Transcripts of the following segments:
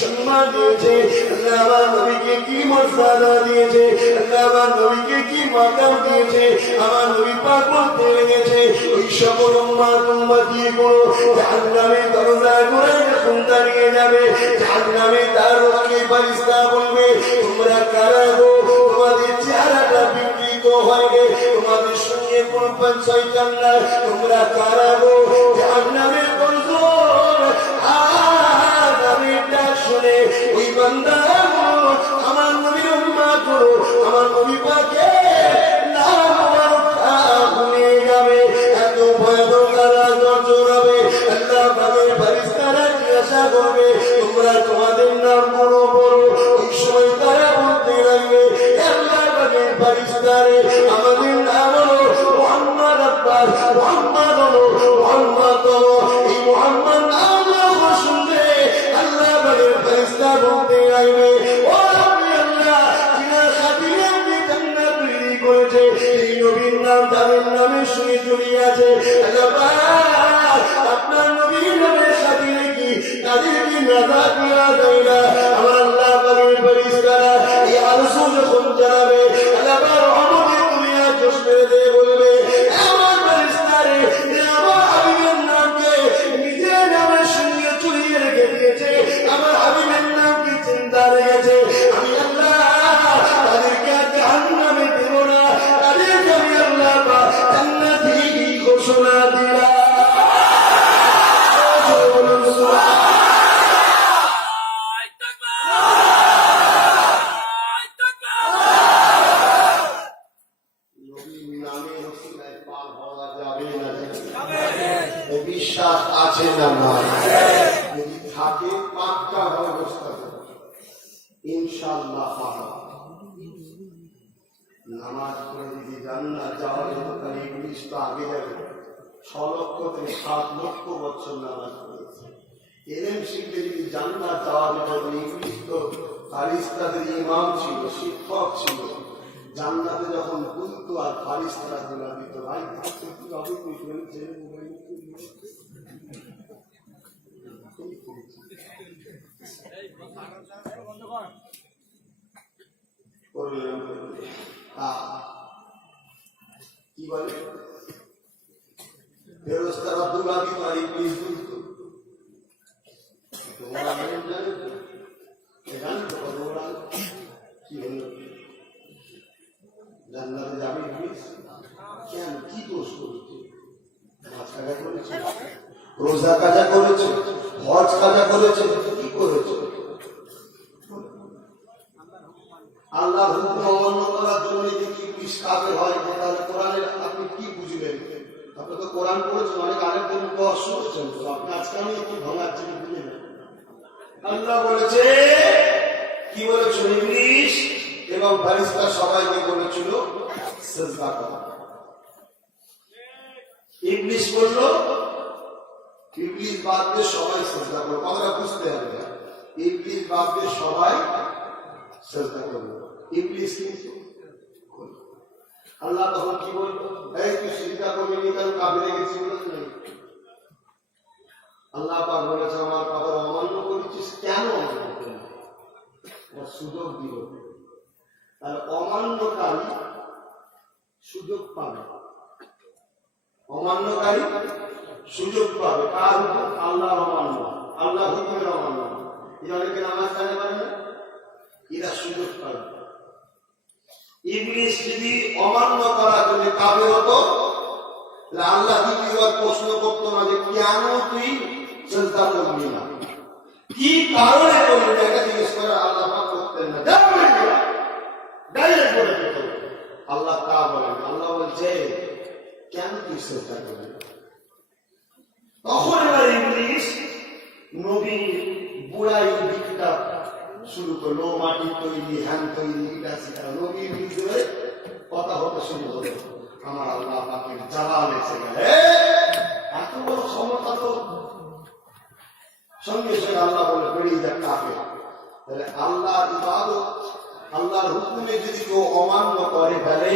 সম্মান দিয়েছে, আল্লাহ আমার নবীকে কি মর্যাদা দিয়েছে, আল্লাহ আমার নবীকে কি মাকাম দিয়েছে। আমার নবী পাক বলতে লেগেছে, ওই সকল উম্মতি গুলো জাহান্নামের দরজায় করে যখন দাঁড়িয়ে যাবে, জাহান্নামে তার রক্ষী ফেরেশতা বলবে, তোমরা কারা গো? তোমাদের চেহারাটা বিকৃত হয়ে, তোমাদের সঙ্গে কোন পঞ্চায়েত নাই, তোমরা কারা গো? জাহান্নামের দরজা শুনে ওই বান্দা আমার নবীর উম্মত গুলো আমার নবী পাকে নাম ভুলে যাবে। এত ভয়ানক নজর হবে, আল্লাহ পাকের ফেরেশতারা জিজ্ঞাসা করবে, তোমরা তোমাদের নাম বলো বলো। ওই সময় তারা বলতে লাগবে, আল্লাহ পাকের ফেরেশতারে আমাদের নাম হলো মুহাম্মদ আব্বাস, মুহাম্মদ হলো মুহাম্মদ হলো। এই মুহাম্মদ নাম শুনবে আল্লাহ পাকের ফেরেশতা বলতে লাগবে, ও আপনি আল্লাহ যিনি খাতিরে আপনি জান্নাত তৈরি করেছে, এই নবীর নাম তাদের নামে শুনে জড়িয়ে আছে। আল্লাহ পাক আপনার নবীর নামের খাতিরে কি তাদের কি নাজাত দেওয়া যায় না? আমার আল্লাহ পাকের ফেরেশতারা এই আরশে যখন জানাবে, আল্লাহ পাক রহমতের দুনিয়া চষবে দিয়ে বলবে, আমার ফেরেশতারে আমার হাবিবের নামকে নিজের নামের সঙ্গে চুরিয়ে রেখে দিয়েছে, আমার হাবিবের নাম কি চিন্তা রেখেছে। আমি আল্লাহ তাদেরকে জাহান্নামে দেব না, তাদেরকে আমি আল্লাহ জান্নাতি ঘোষণা দিলাম। বিশ্বাস আছে না নাই? যদি থাকে পাক্কা ব্যবস্থা ইনশাআল্লাহ পাবা। নামাজ পড়ে যদি জান্নাত যাওয়া যেত তাহলে ইবলিস তো আগে যাবে। 6 লক্ষ থেকে 7 লক্ষ বছর নামাজ পড়েছে। এলেম শিখলে যদি জান্নাত যাওয়া যেত তাহলে ইবলিস তো ফারিস্তাদের ইমাম ছিল, শিক্ষক ছিল। জান্নাতে যখন বুঝতো আর ফারিস্তারা দোলা দিত, ভাই থাকতে কি হবে ছেলে মোবাইল কি বলে ফেরেশতারা দোলা দিত আর ইবলিস বুঝতো। তোমরা জানো ওরা কি হলো? জান্নাতে যাবে ইবলিস কেন? কি দোষ করেছে? নামাজ কাজা করেছে, রোজা কাজা করেছে, হজ কাজা করেছে, কি করেছে? আল্লাহর হুকুম অমান্য করার জন্য যদি ইবলিস কাফের হয়, তাহলে কোরআনের আপনি কি বুঝবেন? আপনি তো কোরআন পড়েছেন, অনেক আগের দিন শুনেছেন, তো আপনি আজকে আমি একটু ভাঙাচ্ছি বুঝে নেন। আল্লাহ বলেছে, কি বলেছিল? ইবলিস এবং ফেরেশতা সবাইকে বলেছিল সিজদা করো। ইবলিস বলল, ইবলিস বাদ দিয়ে সবাই সিজদা করো। কথাটা বুঝতে হবে, ইবলিস বাদ দিয়ে সবাই সিজদা করলো। ইবলিস কিন্তু আল্লাহ তখন কি বলতো? এই তুই সিজদা করবি না, কারণ কাফিরে গেছি বলেছে না। আল্লাহ পাক বলেছে, আমার কথা অমান্য করেছিস কেন? সুযোগ দিল। তাহলে অমান্যকারী সুযোগ পাবে, অমান্যকারী সুযোগ পাবে। কার হুকুম? আল্লাহর অমান্য, আল্লাহ হুকুমের অমান্য। এরা অনেকে নামাজ জানে পারে না, এরা সুযোগ পাবে। ইবলিস যদি অমান্য করার জন্য কাফের হতো, আল্লাহ দ্বিতীয়বার প্রশ্ন করতো না যে কেন তুই সিজদা করবি না, কি কারণে করবি না, এটা জিজ্ঞেস করে আল্লাহ পাক করতেন না। ডাইরেক্ট বলে দিত। আল্লাহ তা বলেন, আল্লাহ বলছে কেন তুই সিজদা করবি না? তখন এবার ইবলিস নবী বুড়াই দিকটা শুরু করলো, মাটির তৈরি, হ্যান তৈরি, এটা সেটা নবীর ভিতরে কথা হতে শুরু হলো। আমার আল্লাহ পাকের জালাল এসে গেলে এত বড় ক্ষমতা, তো সঙ্গে সঙ্গে আল্লাহ বলে বেরিয়ে যাক কাফের। তাহলে আল্লাহর ইবাদত, আল্লাহর হুকুমে যদি কেউ অমান্য করে ফেলে,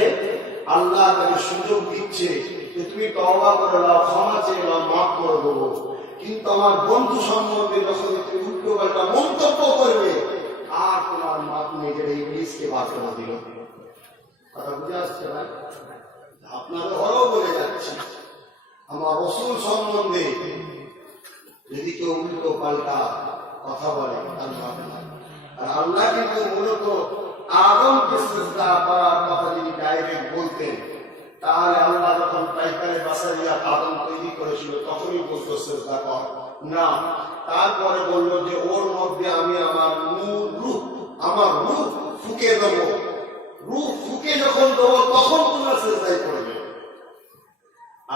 আল্লাহ তাকে সুযোগ দিচ্ছে যে তুমি তওবা করে নাও, ক্ষমা চেয়ে নাও, মাফ করে দেবো। কিন্তু আমার বন্ধু সম্বন্ধে যখন তুমি উল্টো পাল্টা মন্তব্য করবে, আর তোমার মাপ নিজের ইবলিসকে বাদ করে দিল। কথা বুঝে আসছে ভাই? আপনাদের ঘরেও বলে যাচ্ছি, আমার রাসূল সম্বন্ধে যদি কেউ উল্টো পাল্টা কথা বলে, আর আল্লাহ কিন্তু মূলত আদমকে সিজদা করার কথা যদি ডাইরেক্ট বলতেন, তাহলে আল্লাহ যখন পাইকারে বাসাইয়া আদম তৈরি করেছিল তখনই বলতো সিজদা কর না। তারপরে বললো যে ওর মধ্যে আমি আমার রূহ ফুঁকে দেবো, রূহ ফুঁকে যখন দেবো তখন তোমরা সিজদায় করবে।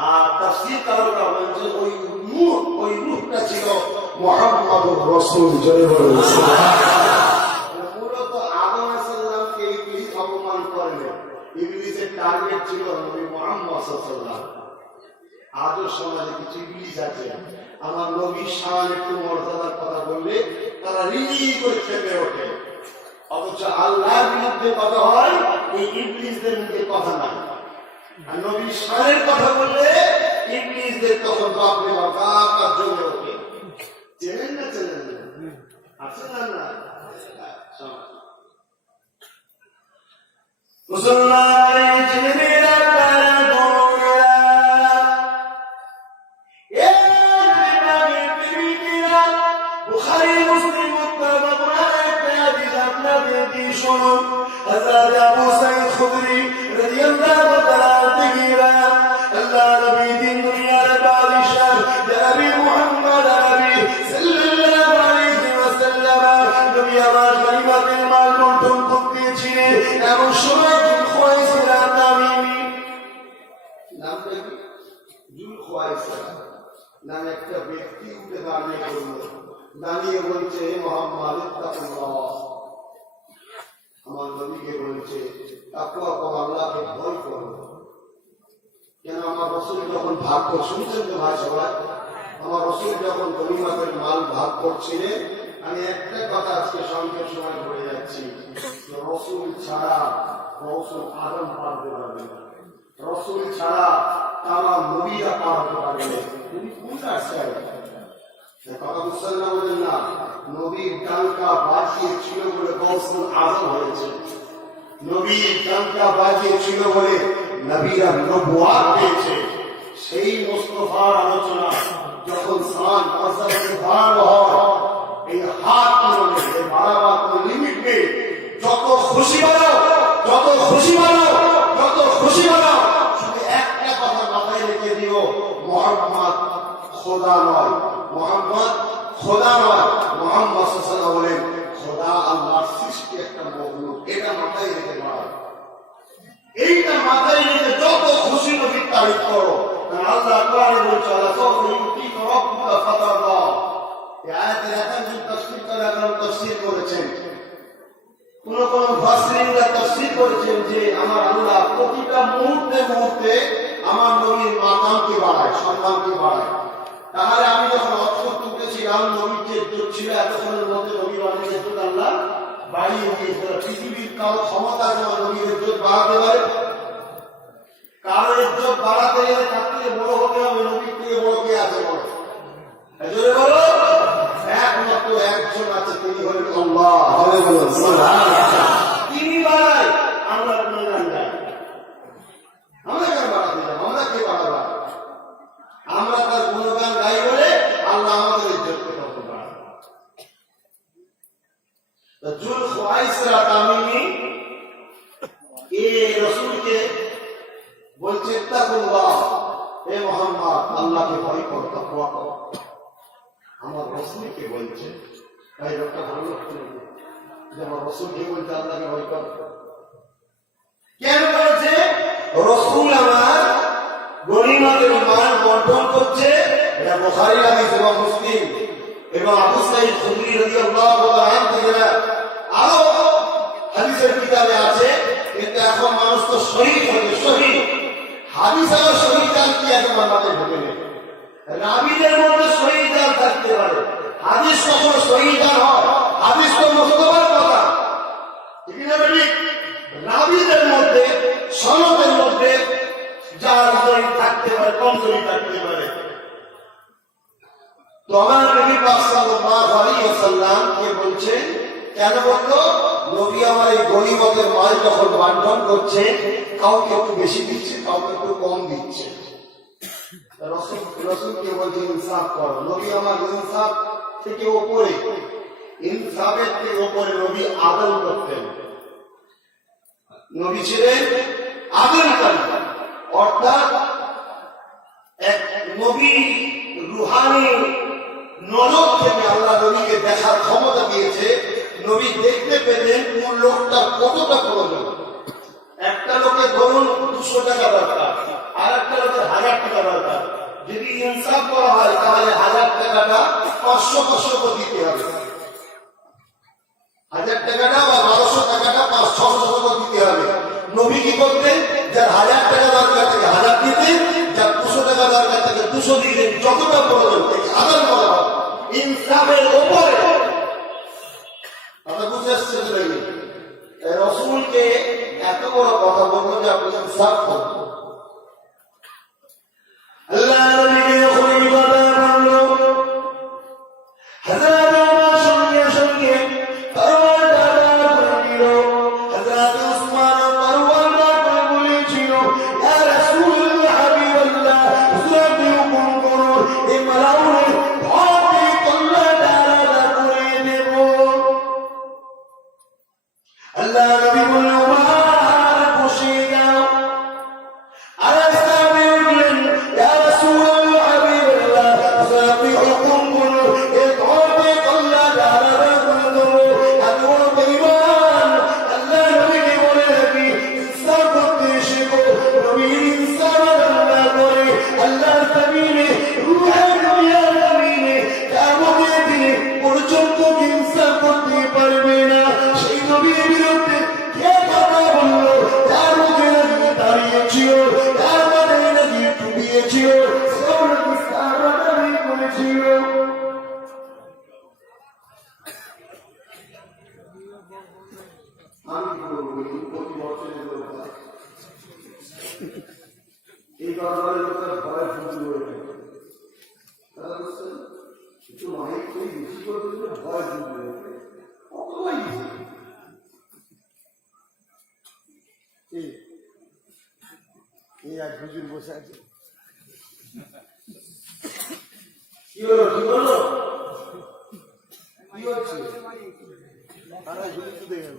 আর তাফসীর কারণটা বলছে ওই রূহটা ছিল মুহাম্মদুর রাসূল। মূলত আদম আলাইহিস সালামকে ইবলিস অপমান করবে, ইবলিসের টার্গেট ছিল নবী মুহাম্মদ সাল্লাল্লাহু আলাইহি ওয়াসাল্লাম। আজও সমাজে কিছু ইবলিস আছে, আমার নবীর শান একটু মর্যাদার কথা বললে তারা রিলি করে খেপে ওঠে, অথচ আল্লাহর বিরুদ্ধে কথা হয় এই ইবলিসদের মুখে কথা না। আর নবীর শানের কথা বললে ইবলিসদের তখন বাপরে বাবা কাজ জমে ওঠে। চেনেন না? চেনেন না? আছে না? না মুসলমান জেনেরা حضرت ابو سعید خدری رضی اللہ تعالی عنہ اللہ نبی دین دنیا بادشاہ نبی محمد نبی صلی اللہ علیہ وسلم নবী আমার কালিমাতুল মাল বন্টন করতেছিলেন। এমন সময় জুলখুয়াইসা তামিমি নামটা কি জুলখুয়াইসা নামে একটা ব্যক্তি উঠে দাঁড়িয়ে বলছে, মুহাম্মদ ইত্তাকুল্লাহ, আমার নবীকে বলছে তাকওয়া করো, আল্লাহকে ভয় করো। কেন? আমার রাসূল যখন ভাগ করে, শুনছেন তো ভাই সবাই, আমার রাসূল যখন গনিমতের মাল ভাগ করছিলেন, আমি একটা কথা আজকে সংক্ষেপ সময় বলে যাচ্ছি, রাসূল ছাড়া রাসূল আদম পারতে পারবে না, রাসূল ছাড়া তামাম নবীরা পারতে পারবে না। তুমি কোন রাস্তায় কথা বুঝছেন না? বলেন না, নবীর ডাঙ্কা বাজিয়েছিল বলে গৌসুল আজম হয়েছে, নবীর ডাঙ্কা বাজিয়েছিল বলে নবীরা নবুয়াত পেয়েছে। সেই মুস্তাফার আলোচনা যখন সান মর্যাদাতে বাড়ানো হয়, এই হাত মনে এই বাড়াবার কোনো লিমিট নেই। যত খুশি বানাও, যত খুশি বানাও, যত খুশি বানাও, শুধু একটা কথা মাথায় রেখে দিও, মুহাম্মদ খোদা নয়, মুহাম্মদ খোদা নয়। মুহাম্মদ সাল্লাল্লাহু আলাইহি ওয়াসাল্লাম বলেন খোদা আল্লাহর সৃষ্টি একটা মখলুক। এটা মাথায় রেখে বাড়াও, এইটা মাথায় রেখে যত খুশি নবীর তারিফ করো। কারণ আল্লাহ কোরআনে বলছে আল্লাহ ইউতিকা রাব্বুকা ফাতারদা। এই আয়াতের একাধিক তাফসীর তাফসীর করেছেন, কোন কোন মুফাসসিরিনরা তাফসীর করেছেন যে আমার আল্লাহ প্রতিটা মুহূর্তে মুহূর্তে আমার নবীর মাকামকে বাড়ায়, সম্মানকে বাড়ায়। তাহলে আমি যখন অক্ষর তুলতেছিলাম, নবীর যে ইজ্জত ছিল এতক্ষণের মধ্যে নবীর অনেক ইজ্জত আল্লাহ বাড়িয়ে দিয়েছিল। পৃথিবীর কারো ক্ষমতা যেমন নবীর ইজ্জত বাড়াতে পারে, কারো ইজ্জত বাড়াতে গেলে তার থেকে বড় হতে হবে, নবীর থেকে বড় কে আছে? বড় জোরে বলো, একমাত্র একজন আছে, তিনি হলেন আল্লাহ। তিনি বাড়ায়, আমরা গুণগান গাই। আমরা কেন বাড়াতে যাব? আমরা কে বাড়াবো? আমরা তার গুণগান গাই বলে আল্লাহ আমাদের ইজ্জত করতে পারে। জুলখুয়াইসা তামিমি এই রাসূলকে বলছে তাকওয়া, হে মুহাম্মদ আল্লাহকে ভয় কর, তাকওয়া কর। আমার রাসূলকে বলছে, ভাই লোকটা ভালো লাগছে যে আমার রাসূলকে বলছে আল্লাহকে ভয় কর। কেন বলছে? রাসূল আমার গনিমতের মাল বন্টন করছে, এটা বুখারী হাদিস এবং মুসলিম এবং আবু সাঈদ খুদরি রাদিয়াল্লাহু তাআলা থেকে আরো হাদিসের কিতাবে আছে। কিন্তু এখন মানুষ তো শহীদ হয়ে শহীদ, হাদিস আর শহীদ জান কি এখন আমাদের ঢুকে নেই। রাবীদের মধ্যে শহীদ জান থাকতে পারে, হাদিস কখনো শহীদ জান হয়? হাদিস তো মুস্তাফার কথা, ঠিক না? রাবীদের মধ্যে সনদের মধ্যে যার জয়ী থাকতে পারে, কমজোরি থাকতে পারে। তো আমার নবী পাক সাল্লাল্লাহু আলাইহি ওয়াসাল্লাম কে বলছে, কেন বলতো? নবী আমার এই গনিমতের মাল যখন বন্টন করছে, কাউকে একটু বেশি দিচ্ছে, কাউকে একটু কম দিচ্ছে। রাসূলকে বলছে ইনসাফ করো। নবী আমার ইনসাফ থেকে উপরে, ইনসাফের থেকে উপরে নবী আদল করতেন। নবী ছিলেন আদলকারী, অর্থাৎ এক নবী রুহানি নজর থেকে আল্লাহ নবীকে দেখার ক্ষমতা দিয়েছে। নবী দেখতে পেতেন কোন লোকটার কতটা প্রয়োজন। একটা লোকের ধরুন 200 টাকা দরকার, আর একটা লোকের 1000 টাকা দরকার। যদি ইনসাফ করা হয় তাহলে 1000 টাকাটা 500 করে দিতে হবে। 1000 টাকাটা বা 1200 টাকাটা 500 করে দিতে হবে। নবী কি করতেন? যার 1000 টাকা দরকার থেকে 1000 দিতেন, যার 200 টাকা দরকার থেকে 200 দিতেন। যতটা প্রয়োজন থেকে আদান করা হয় ইনসাফের উপরে। আমরা বুঝে আসছে যে রাসূলকে এত বড় কথা বলবো যে আপনি ইনসাফ করবেন। আল্লাহ নবীকে যখন এই কথা বললো, হযরত ওমর সঙ্গে সঙ্গে তরবারটা করে দিল। হযরত উসমান তরবারটা করে বলেছিল, ইয়া রাসূলুল্লাহ হাবিবাল্লাহ, হুজুরকে হুকুম করুন এই মালাউনের ভাবে কল্লাটা আলাদা করে দেব। আল্লাহ নবী বলল, ওমর বসে যাও। আর সাহাবী বললেন, ইয়া রাসূলুল্লাহ হাবিবাল্লাহ, হুজুরকে হুকুম করুন এই ভাবে কল্লাটা আলাদা করে দেব। আমি বড় বেঈমান। আল্লাহ নবীকে বলে রাখি, ইনসাফ করতে শেখো। নবী ইনসাফ আল্লাহ করে আল্লাহর জমিনে, রুহের দুনিয়ার জমিনে কিয়ামতের দিনে পর্যন্ত ইনসাফ করতে পারবে না। সেই নবীর বিরুদ্ধে কে কথা বললো? তার মুখে নাকি দাঁড়িয়েছিল, তার মাথায় নাকি টুপিয়েছিল, সেও নাকি সাহাবাদারি করেছিল। আমি বলবো প্রতি বছরের কথা, এই দরবারের লোকটা ভয় শুরু করে দেবে। তারা বলছেন একটু অনেক করে বেশি করে দিলে ভয় শুরু করে দেবে। কতটাই এই এক হুজুর বসে আছে। কি হলো? কি বললো? কি হচ্ছে? তারা হুজুর তো দেখে গেল।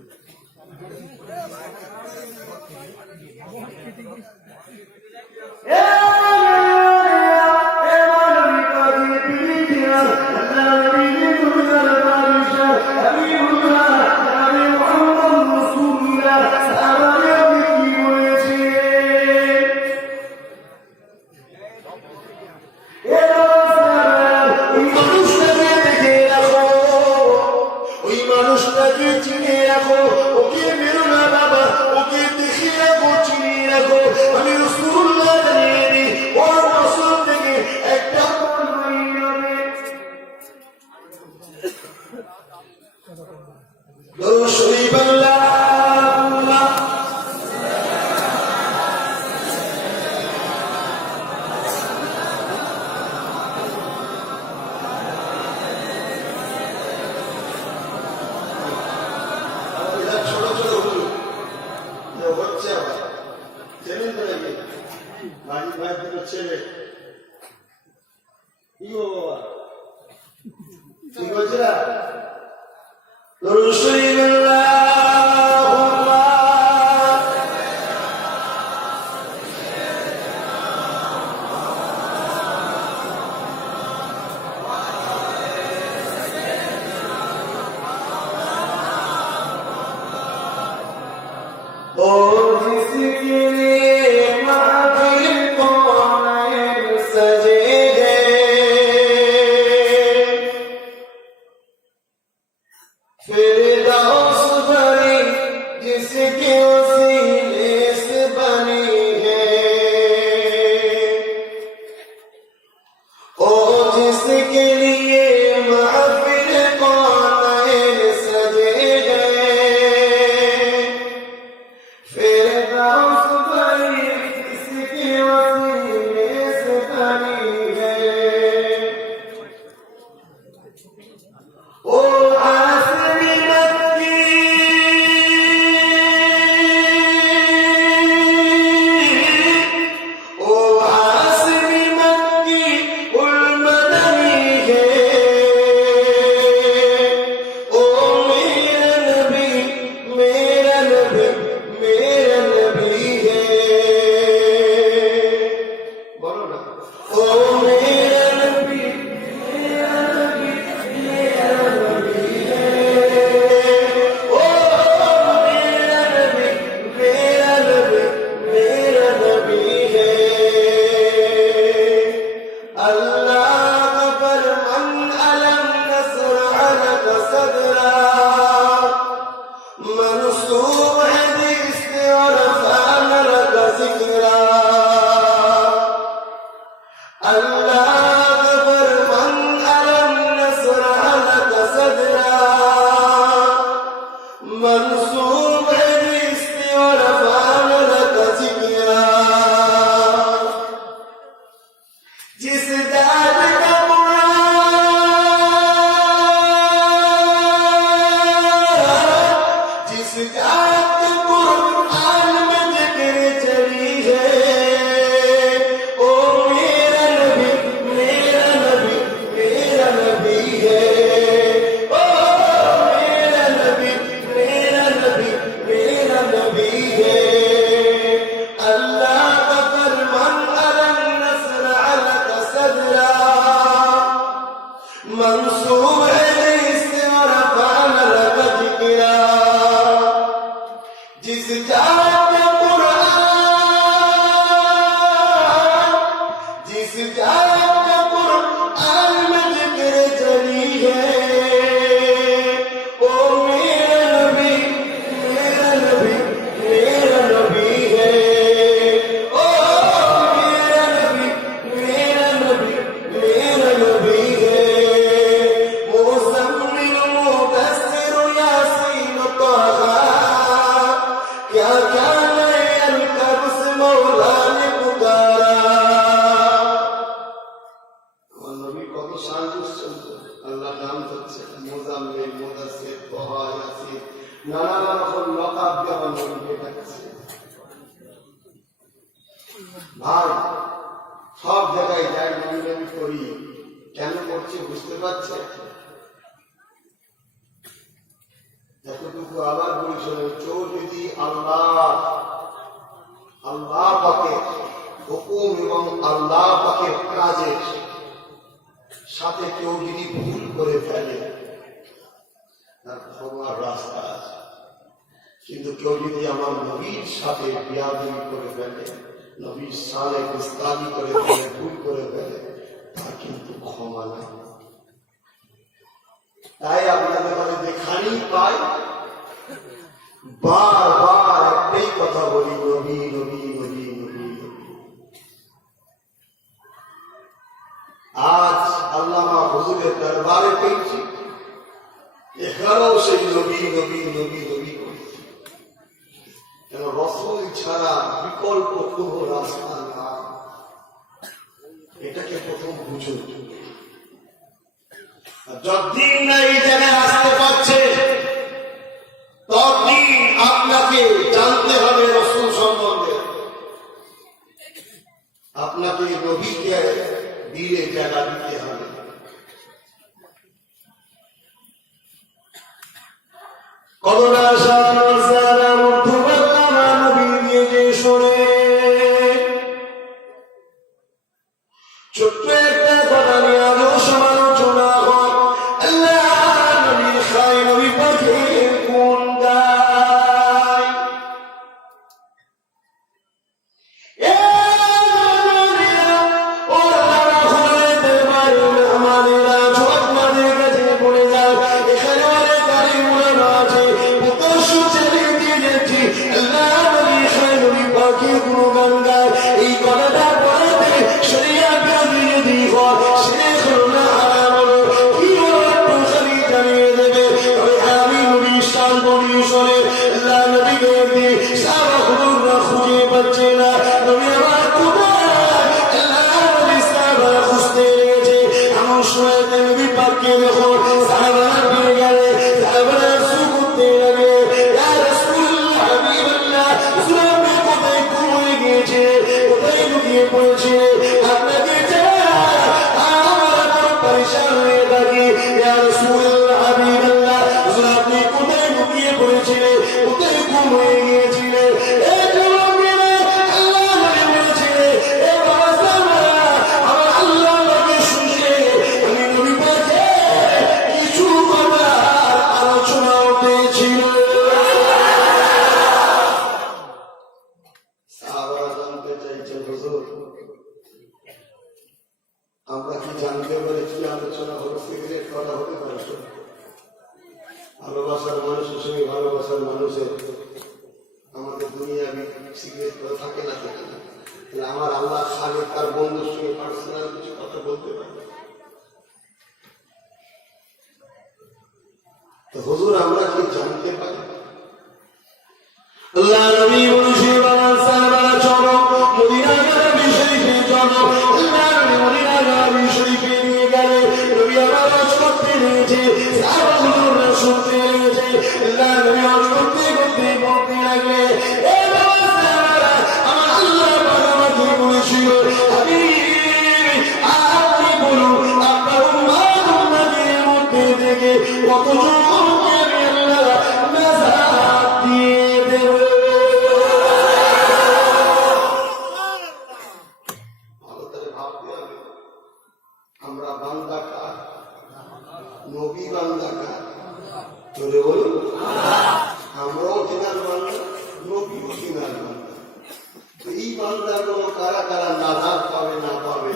ছেলে কি গো বাবা ঠিক হয়েছে না? फिर ने पुकारा। আমার নবী কত সাহায্য চলছে, আল্লাহ নাম হচ্ছে মুজাম্মিল, মুদাসসির, তাহা, ইয়াসিন, নানা রকম লকাব দিয়ে আমার নবীকে ডাকছে। ভাই সব জায়গায় যাই নাম করি, কেন করছে বুঝতে পারছে? এতটুকু আবার বলছিল, কেউ যদি আল্লাহ পাকের হুকুম এবং আল্লাহ পাকের কাজের সাথে কেউ যদি ভুল করে ফেলে তার ক্ষমার রাস্তা আছে, কিন্তু কেউ যদি আমার নবীর সাথে বিয়াদবি করে ফেলে, নবীর সালে গুস্তাখি করে ফেলে, ভুল করে ফেলে, তার কিন্তু ক্ষমা নাই। তাই আপনাদের মানে যেখানেই পাই বারবার একটাই কথা বলি, নবী নবী নবী নবী নবী। আজ আল্লামা হুজুরের দরবারে পেয়েছি, এখানেও সেই নবী নবী নবী নবী করেছি, কেন রসুল ছাড়া বিকল্প কোন রাস্তা না। এটাকে প্রথম বুঝুন। যতদিন না এই জায়গায় আসতে পারছে ততদিন আপনাকে জানতে হবে রসুল সম্বন্ধে, আপনাকে নবীকে দিয়ে জায়গা দিতে হবে। করোনা নবী দিয়ে যে শোনে, ছোট্ট একটা কথা নিয়ে আরো সমালোচনা হয়। আল্লাহ নবী খায়, নবী পাখির গুণ গায়। আমাদের কাছে পড়ে যায়, এখানে অনেক গাড়ি উড়ানো আছে, প্রকাশ্য চালিয়ে দিয়ে যাচ্ছি। আল্লাহ নবী খায়, নবী পাখির গুণ গায়। এই কথাটা বলাতে শরিয়া যদি হয়, সে করোনা হারাম হলো কি হলো একটু খালি জানিয়ে দেবে। আমি নবী শান বলি শোনে, আল্লাহ নবীকে দিয়ে সারা হুজুররা খুঁজে পাচ্ছে না, নবী আমার কোথায়? আল্লাহ নবী সাহাবারা খুঁজতে লেগেছে। এমন সময় নবী পাককে দেখো, সাহাবারা পেয়ে গেলে, সাহাবারা শুরু করতে লাগে, ইয়া রাসূলুল্লাহ, হাবিবাল্লাহ, হুজুর আপনি কোথায় গুম হয়ে গিয়েছে, কোথায় লুকিয়ে পড়েছে? আপনাকে আমরা বড় পরেশান হয়ে থাকি। ইয়া রাসূলুল্লাহ, হাবিবাল্লাহ, হুজুর আপনি কোথায় লুকিয়ে পড়েছিলেন, কোথায় গুম হয়ে গিয়েছিলেন? এই যুবকেরা আল্লাহ নবী বলেছে, এ বাবা সাহাবারা, আমার আল্লাহ নবী শুনছে, আমি নবী পাকে কিছু কথা আলোচনা হতেছিল। সাহাবারা জানতে চাইছে, হুজুর আমরা কি জানতে পারি কি আলোচনা হলো? সিগারেট করা হতে পারে? ভালোবাসার মানুষের সঙ্গে ভালোবাসার মানুষের আমাদের দুনিয়া সিগারেট করে থাকে না, থাকে না। আমার আল্লাহ খালে তার বন্ধুর সঙ্গে পার্সোনাল কিছু কথা বলতে পারে। তো হুজুর আমরা কি জানতে পারি? আল্লাহ নবী বলেছে, বাবা সাহাবারা চলো মদিনা নবী শরীফে চলো। আল্লাহ নবী মদিনা নবী শরীফে নিয়ে গেলে, নবী আমার হজ করতে নিয়েছে, সাহাবা হুজুররা শুনতে লেগেছে। আল্লাহ নবী হজ করতে করতে বলতে লাগলে, এ বাবা সাহাবারা, আমার আল্লাহ পাক আমাকে বলেছিল, হাবিব আপনি বলুন আপনার উম্মতের মধ্যে থেকে কতজনকে আমি আল্লাহ নাজাত দিয়ে দেব। ভালো করে ভাবতে হবে, আমরা বান্দা কার? নবী বান্দা কার? চলে বলুন, আমরাও কেনার বান্দা, নবীও কেনার বান্দা। এই বান্দার কোন কারা কারা নাজাত পাবে না পাবে,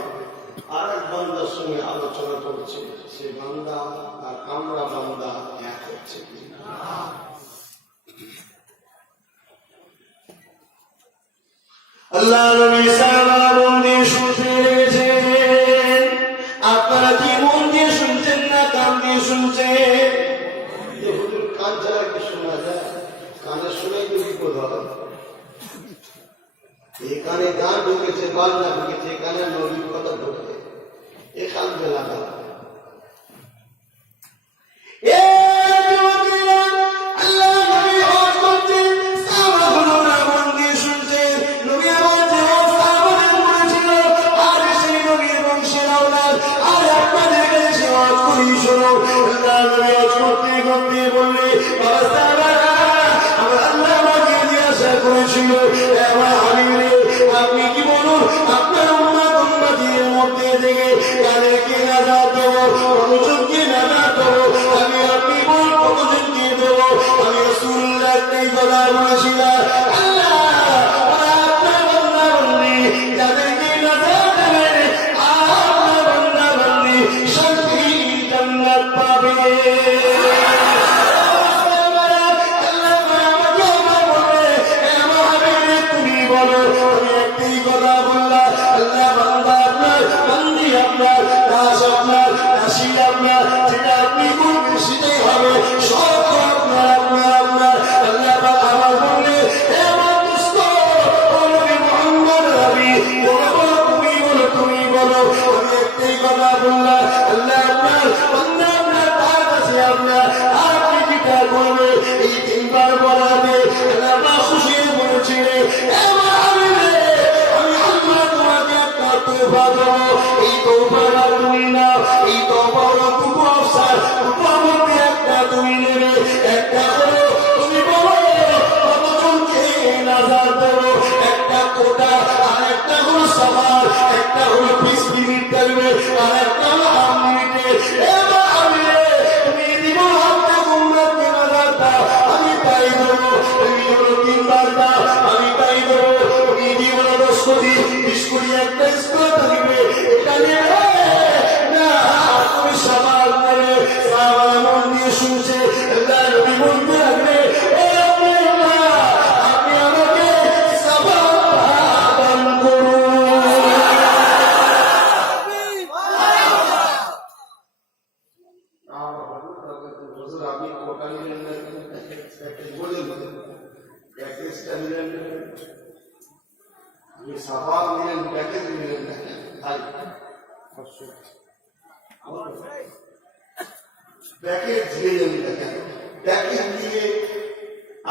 আর এক বান্দার সঙ্গে আলোচনা করছে, সে বান্দা আর আমরা বান্দা এক হচ্ছে কিনা। আল্লাহ নবী সাহাবারা মন দিয়ে শুনতে লেগেছেন। আপনারা কি মন দিয়ে শুনছেন না কান দিয়ে শুনছেন? কান ছাড়া কি শোনা যায়? কানে শুনে কি বিপদ হবে? এই এখানে গান ঢুকেছে, বাংলা ঢুকেছে, এখানে নবীর কথা ঢুকে, এখান থেকে লাগা আপনি কি বলুন, আপনার উম্মাদের মধ্যে থেকে কাদেরকে নাজাত দেবো, কতজনকে নাজাত দেবো, আমি আপনি বল কতজনকে দেবো। আমি রাসূলুল্লাহ একটাই কথা বলেছিলাম, আল্লাহ আপনার বান্দা বান্দি যাদেরকে নাজাত দেবেন, আপনার বান্দা বান্দি শান্তি জান্নাত পাবে।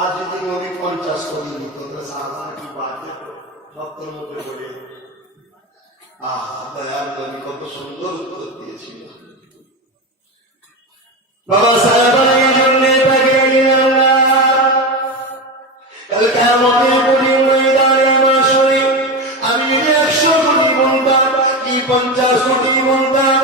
आज যদি নবী 50 কোটি নিত তাহলে সাহাবারা কি বাজে 70 90 কোটি। দয়ার নবী কত সুন্দর উত্তর দিয়েছিল। বাবা সাহাবারা এই জন্য তাকে দিলেন না, কাল কিয়ামতের কঠিন ময়দানে মাশরে আমি 100 কোটি বলতাম কি 50 কোটি বলতাম।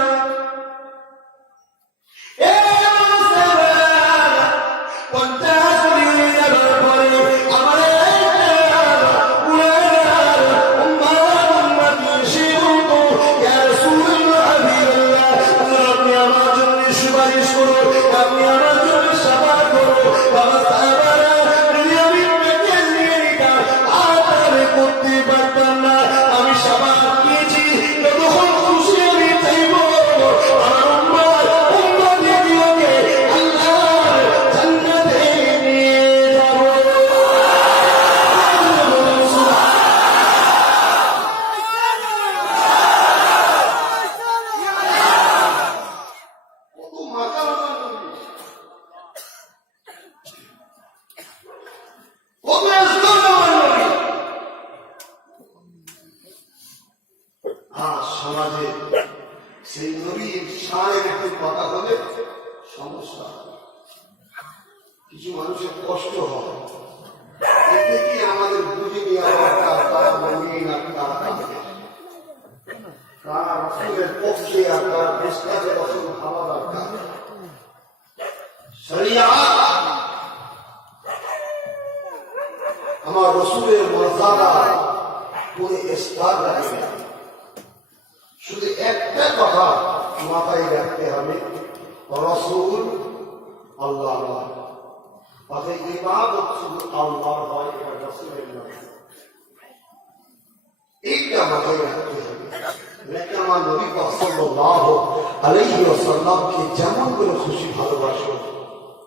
সমাজে সেই নবীর শানের একটু কথা হলে সমস্যা, কিছু মানুষের কষ্ট হয়, এতে কি আমাদের বুঝে নেওয়া দরকার তারা মমিন আর তারা কাফের, কারা রাসূলের পক্ষে আর কারা বেশকাজে রাসূল ভাবা দরকার। শরিয়াত আমার রাসূলের মর্যাদা পুরো স্তর রাখে। শুধু একটা কথা মাথায় রাখতে হবে, রাসূল আল্লাহ নয়, অতএব ইবাদত শুধু আল্লাহর হয়, এটা রাসূলের নয়। এইটা মাথায় রাখতে হবে। লেকিন আমার নবী সাল্লাল্লাহু আলাইহি ওয়াসাল্লামকে যেমন করে খুশি ভালোবাসো,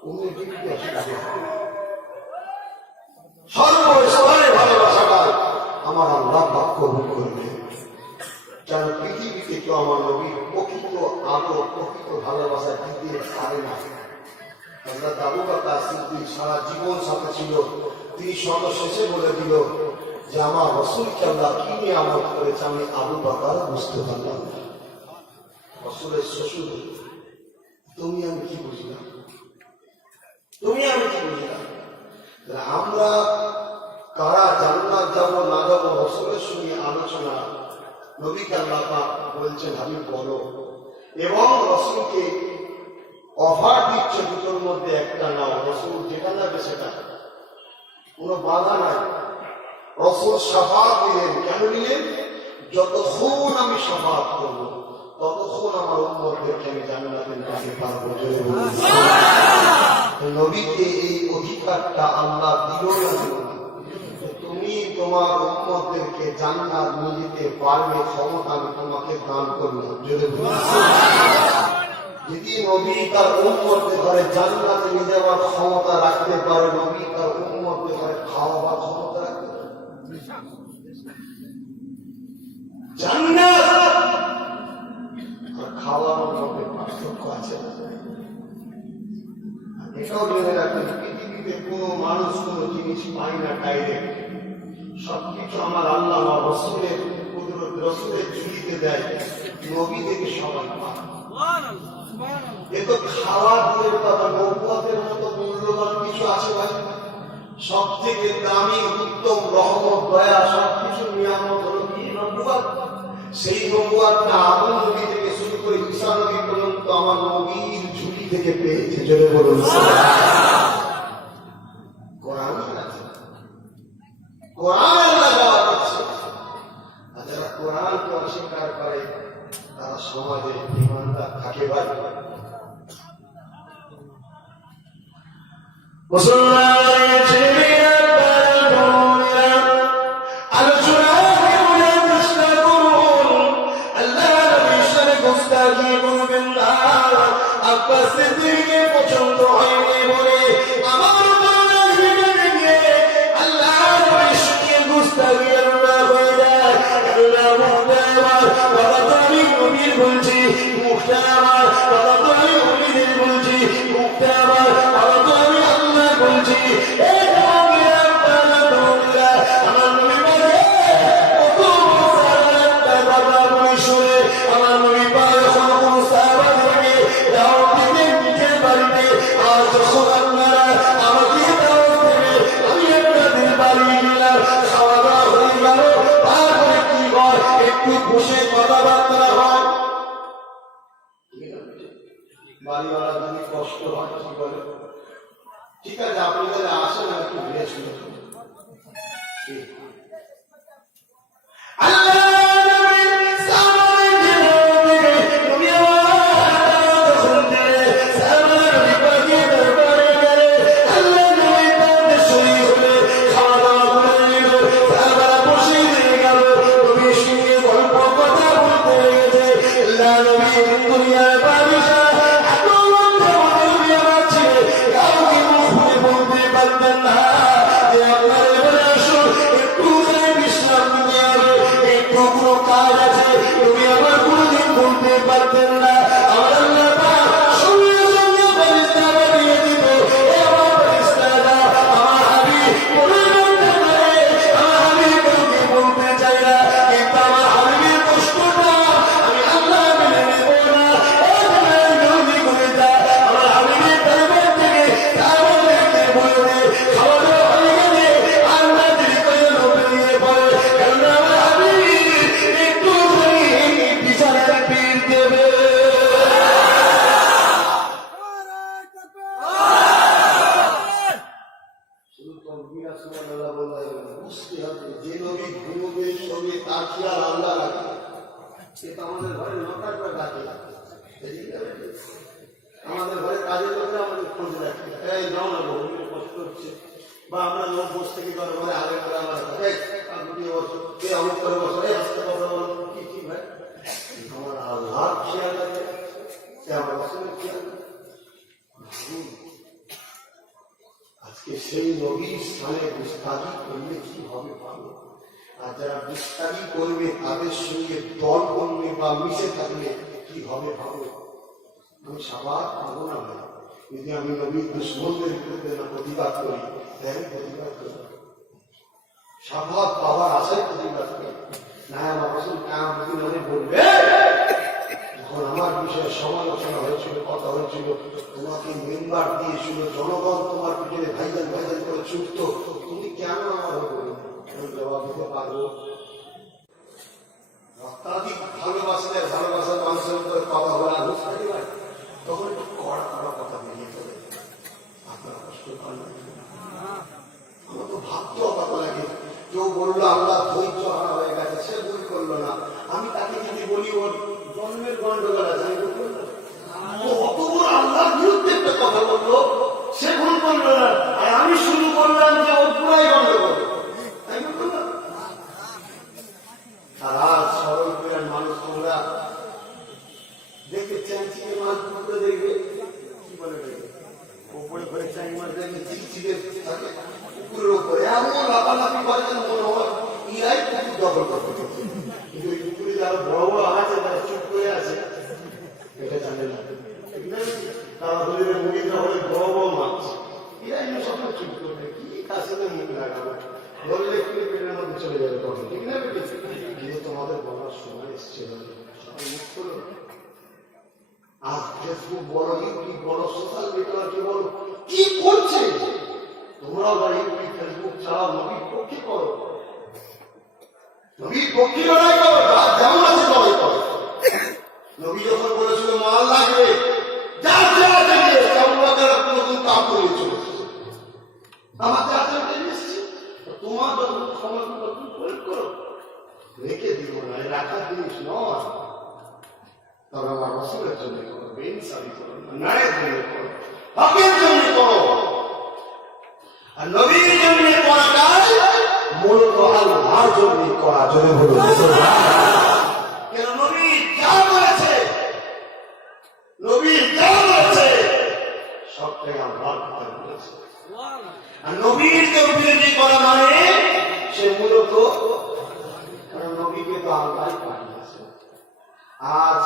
অন্য দিকে আসবে সর্বস্তরে ভালোবাসাটা আমার আল্লাহ পাক কবুল করবে। যেন পৃথিবীতে কেউ আমার নবীর প্রকৃত আদর প্রকৃত ভালোবাসা দিতে পারে না। হযরত আবু বকর সিদ্দিক সারা জীবন সাথে ছিল, তিনি সর্বশেষে বলে দিল যে আমার রাসূলকে আল্লাহ কি নিয়ামত করেছে আমি আবু বকর বুঝতে পারলাম না। রাসূলের শ্বশুর, তুমি আমি কি বুঝলাম, তুমি আমি কি বুঝলাম? আমরা কারা জান্নাত যাব না যাব রাসূলের সঙ্গে আলোচনা নবীকে আল্লাহ পাক বলছেন হাবিব বলো, এবং রাসূলকে অফার দিচ্ছে দুটোর মধ্যে একটা নাও, রাসূল যেটা যাবে সেটা, কোনো বাধা নাই। রাসূল শাফাআত দিলেন, কেন দিলেন? যতক্ষণ আমি শাফাআত করবো ততক্ষণ আমার উম্মতদেরকে আমি জান্নাতে নিতে পারবো। নবীকে এই অধিকারটা আল্লাহ দিল না, তুমি তোমার উম্মতদেরকে জান্নাত নিয়ে যেতে পারবে ক্ষমতা আমি তোমাকে দান করলাম। যদি নবী তার উম্মতদের ঘরে জান্নাতে নিয়ে যাওয়ার ক্ষমতা রাখতে পারে, নবী তার উম্মতদের ঘরে খাওয়াবার ক্ষমতা রাখতে পারে? জান্নাত আর খাওয়ানোর মধ্যে পার্থক্য আছে। এটাও জেনে রাখবেন, পৃথিবীতে কোনো মানুষ কোনো জিনিস পায় না ডাইরেক্ট, সবকিছু আমার আল্লাহ আমার রাসূলের কুদরত, রাসূলের ঝুলিতে দেয়, নবী থেকে সবাই পায়। এ তো খাওয়ার দূরের কথা, নবুয়তের মতো মূল্যবান কিছু আছে ভাই? সব থেকে দামি উত্তম রহমত দয়া সবকিছু নিয়ামত হলো কি? নবুয়ত। সেই নবুয়তটা আদম নবী থেকে শুরু করে ঈসা নবী পর্যন্ত আমার নবীর ঝুলি থেকে পেয়েছে। জোরে বলুন সুবহানাল্লাহ। কোরআন আছে, কোরআন আল্লাহ দেওয়া হচ্ছে। আর যারা কোরআনকে অস্বীকার করে তারা সমাজে ইমানদার থাকে ভাই। মুসলমানের ছেলেরা বড়রা আলোচনা করে চেষ্টা করুন, আল্লাহর বিষয়ে গুস্তাখি করবেন না। আব্বাস সিদ্দিককে পছন্দ হয়নি বলে আমার বাবার ভিতরে গিয়ে আল্লাহর বিষয়ে গুস্তাখি আল্লাহ হয়ে যায়। আল্লাহ মুখটা আমার বাবা তো আমি নবীর বলছি, মুখটা আমার বাবা তো আমি নবীদের বলছি, মুখটা আমার বাবা তো আমি বলছি। আমার নবী বলে কত একটা কথা বলে শুনে আমার নবী পায় কোন সাহাবাদেরকে দাওয়াত দিতে নিজের বাড়িতে। আর যখন আপনারা আমাকে দাওয়াত দেবে আমি আপনাদের বাড়ি গেলাম, খাওয়া দাওয়া হয়ে গেল, তারপরে কি হয় একটু বসে কথাবার্তা হয়। বাড়িওয়ালা যদি কষ্ট হয় কি বলে, ঠিক আছে আপনি তাহলে আসেন আর একটু ঘুরে শুনে আমাদের ঘরে কাজের লোকরা আমাদের খোঁজ রাখে, এই যাও না বহু কষ্ট হচ্ছে, বা আমরা লোক বসে থেকে ঘরে ঘরে আগে করে আমার বছর অমুক করে বছর আসতে কথা বল কি কি ভাই আমার আল্লাহ খেয়াল আছে, সে আমার বছরের খেয়াল। আজকে সেই নবীর স্থানে গুস্তাখি করলে কি হবে ভালো? আর যারা বিস্তারিত করবে তাদের সঙ্গে দল করবে বা মিশে থাকলে কি হবে ভাবো। আমি সাবাদ পাবো না ভাই, যদি আমি নবীর দুশ্মনদের বিরুদ্ধে না প্রতিবাদ করি, তাই প্রতিবাদ করি, সাবাদ পাওয়ার আশায় প্রতিবাদ করি না। আমার রসুল কিয়ামতের দিনে বলবে, যখন আমার বিষয়ে সমালোচনা হয়েছিল, কথা হয়েছিল, তোমাকে মেম্বার দিয়েছিল, জনগণ তোমার পিছনে ভাইজান ভাইজান করে ছুটতো, তুমি কেন আমার জবাব দিতে পারবো? অত্যাধিক ভালোবাসলে ভালোবাসার মানুষের উপরে কথা বলা আনুষ্ঠানিক হয়, তখন একটু কড়া কড়া কথা বেরিয়ে চলে। আপনারা কষ্ট পান, আমার তো ভাবতে অবাক লাগে। কেউ বললো আল্লাহ ধৈর্য হারা হয়ে গেছে, সে ভুল করলো না। আমি তাকে যদি বলি ওর জন্মের গন্ডগোল আছে, আমি ভুল করলাম? অত বড় আল্লাহর বিরুদ্ধে একটা কথা বললো, সে ভুল করলো না, আর আমি শুরু করলাম যে ওর পুরাই গন্ডগোল। আর আজ সরল পেরার মানুষ তোমরা দেখে চ্যাংচিকে মাছ পুকুরে দেখবে, কি বলে উপরে করে চ্যাং মাছ দেখবে চিকচিকে থাকে পুকুরের উপরে, এমন লাফালাফি করে যেন মনে হয় ইরাই পুকুর দখল করতে। কিন্তু ওই পুকুরে যারা বড় বড় আছে তারা চুপ করে আছে, এটা জানে না। তারা শরীরে মুড়িটা হলে বড় বড় মাছ, এরাই সব চুপ করবে, কি কাছে মুখ লাগাবে, ধরলে একটু পেটের মধ্যে চলে যাবে তখন, ঠিক না? কিন্তু তোমাদের বলার সময় এসছে, মুখ করো। আজ ফেসবুক বড়, ইউটিউব বড়, সোশ্যাল মিডিয়া কি বলো, কি করছে? তোমরাও বা ইউটিউব ফেসবুক চালাও, নবীর পক্ষে করো, নবীর পক্ষে লড়াই করো, যেমন আছে লড়াই করো। নবী যখন বলেছিল মাল লাগবে, যার যারা দেখে নতুন কাপ করে চলেছে, আমার যা এসেছি, তোমার যখন ক্ষমতা তখন প্রয়োগ করো, রেখে দিব না, রাখার জিনিস নয়। তবে আমার রসুলের জন্য করো, বেইনসাফি করো, ন্যায়ের জন্য করো, হকের জন্য করো। আর নবীর জন্য করাটাই মূলত আল্লাহর জন্য করা, জন্য বলুন। কেন নবী যা বলেছে, নবী যা বলেছে সবটাই আল্লাহর কথা বলেছে। আর নবীর কেউ বিরোধী করা মানে সে মূলত, কারণ নবীকে তো আল্লাহ পাঠিয়েছে। আজ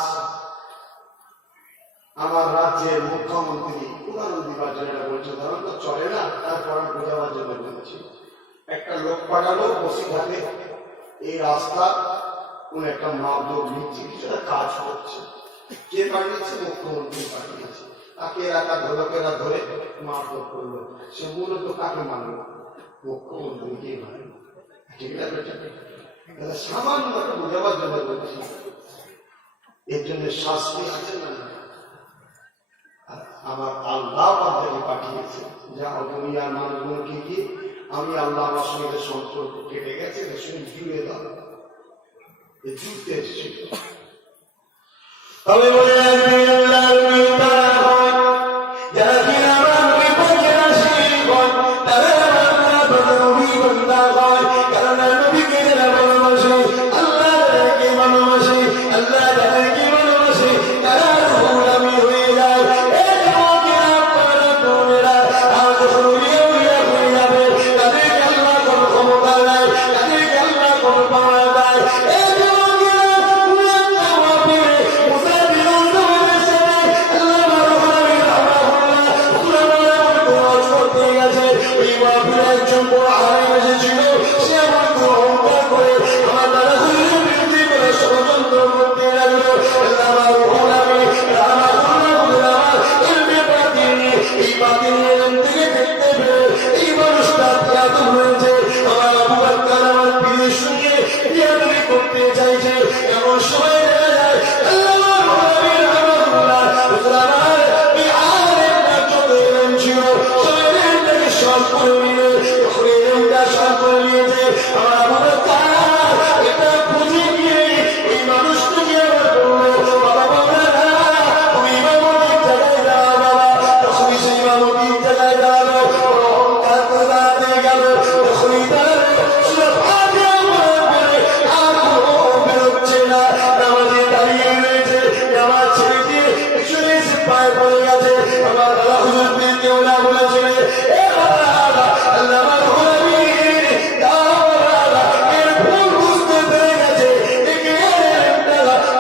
আমার রাজ্যের মুখ্যমন্ত্রী উদাহরণ দিবার জন্য বলছে, ধরুন তো চলে না, তারপর বোঝাবার জন্য বলছি, একটা লোক পাঠালো বসিরহাটে, এই রাস্তা কোন একটা মাপদোপ নিচ্ছে, কিছুটা কাজ করছে, কে পাঠিয়েছে? মুখ্যমন্ত্রী পাঠিয়েছে। তাকে এলাকা ধরকেরা ধরে মাপদোপ করলো, সে মূলত কাকে মানল? মুখ্যমন্ত্রীকে মানল, ঠিক আছে? সামান্য একটা বোঝাবার জন্য বলছি, এর জন্য শাস্তি আছে না? আমার আল্লাহ আপনাকে পাঠিয়েছে, যা দুনিয়ার মানুষগুলোকে কি আমি আল্লাহ আমার সঙ্গে সম্পর্ক কেটে গেছে, সঙ্গে জুড়ে দাও, জুড়তে এসেছে। তবে বলে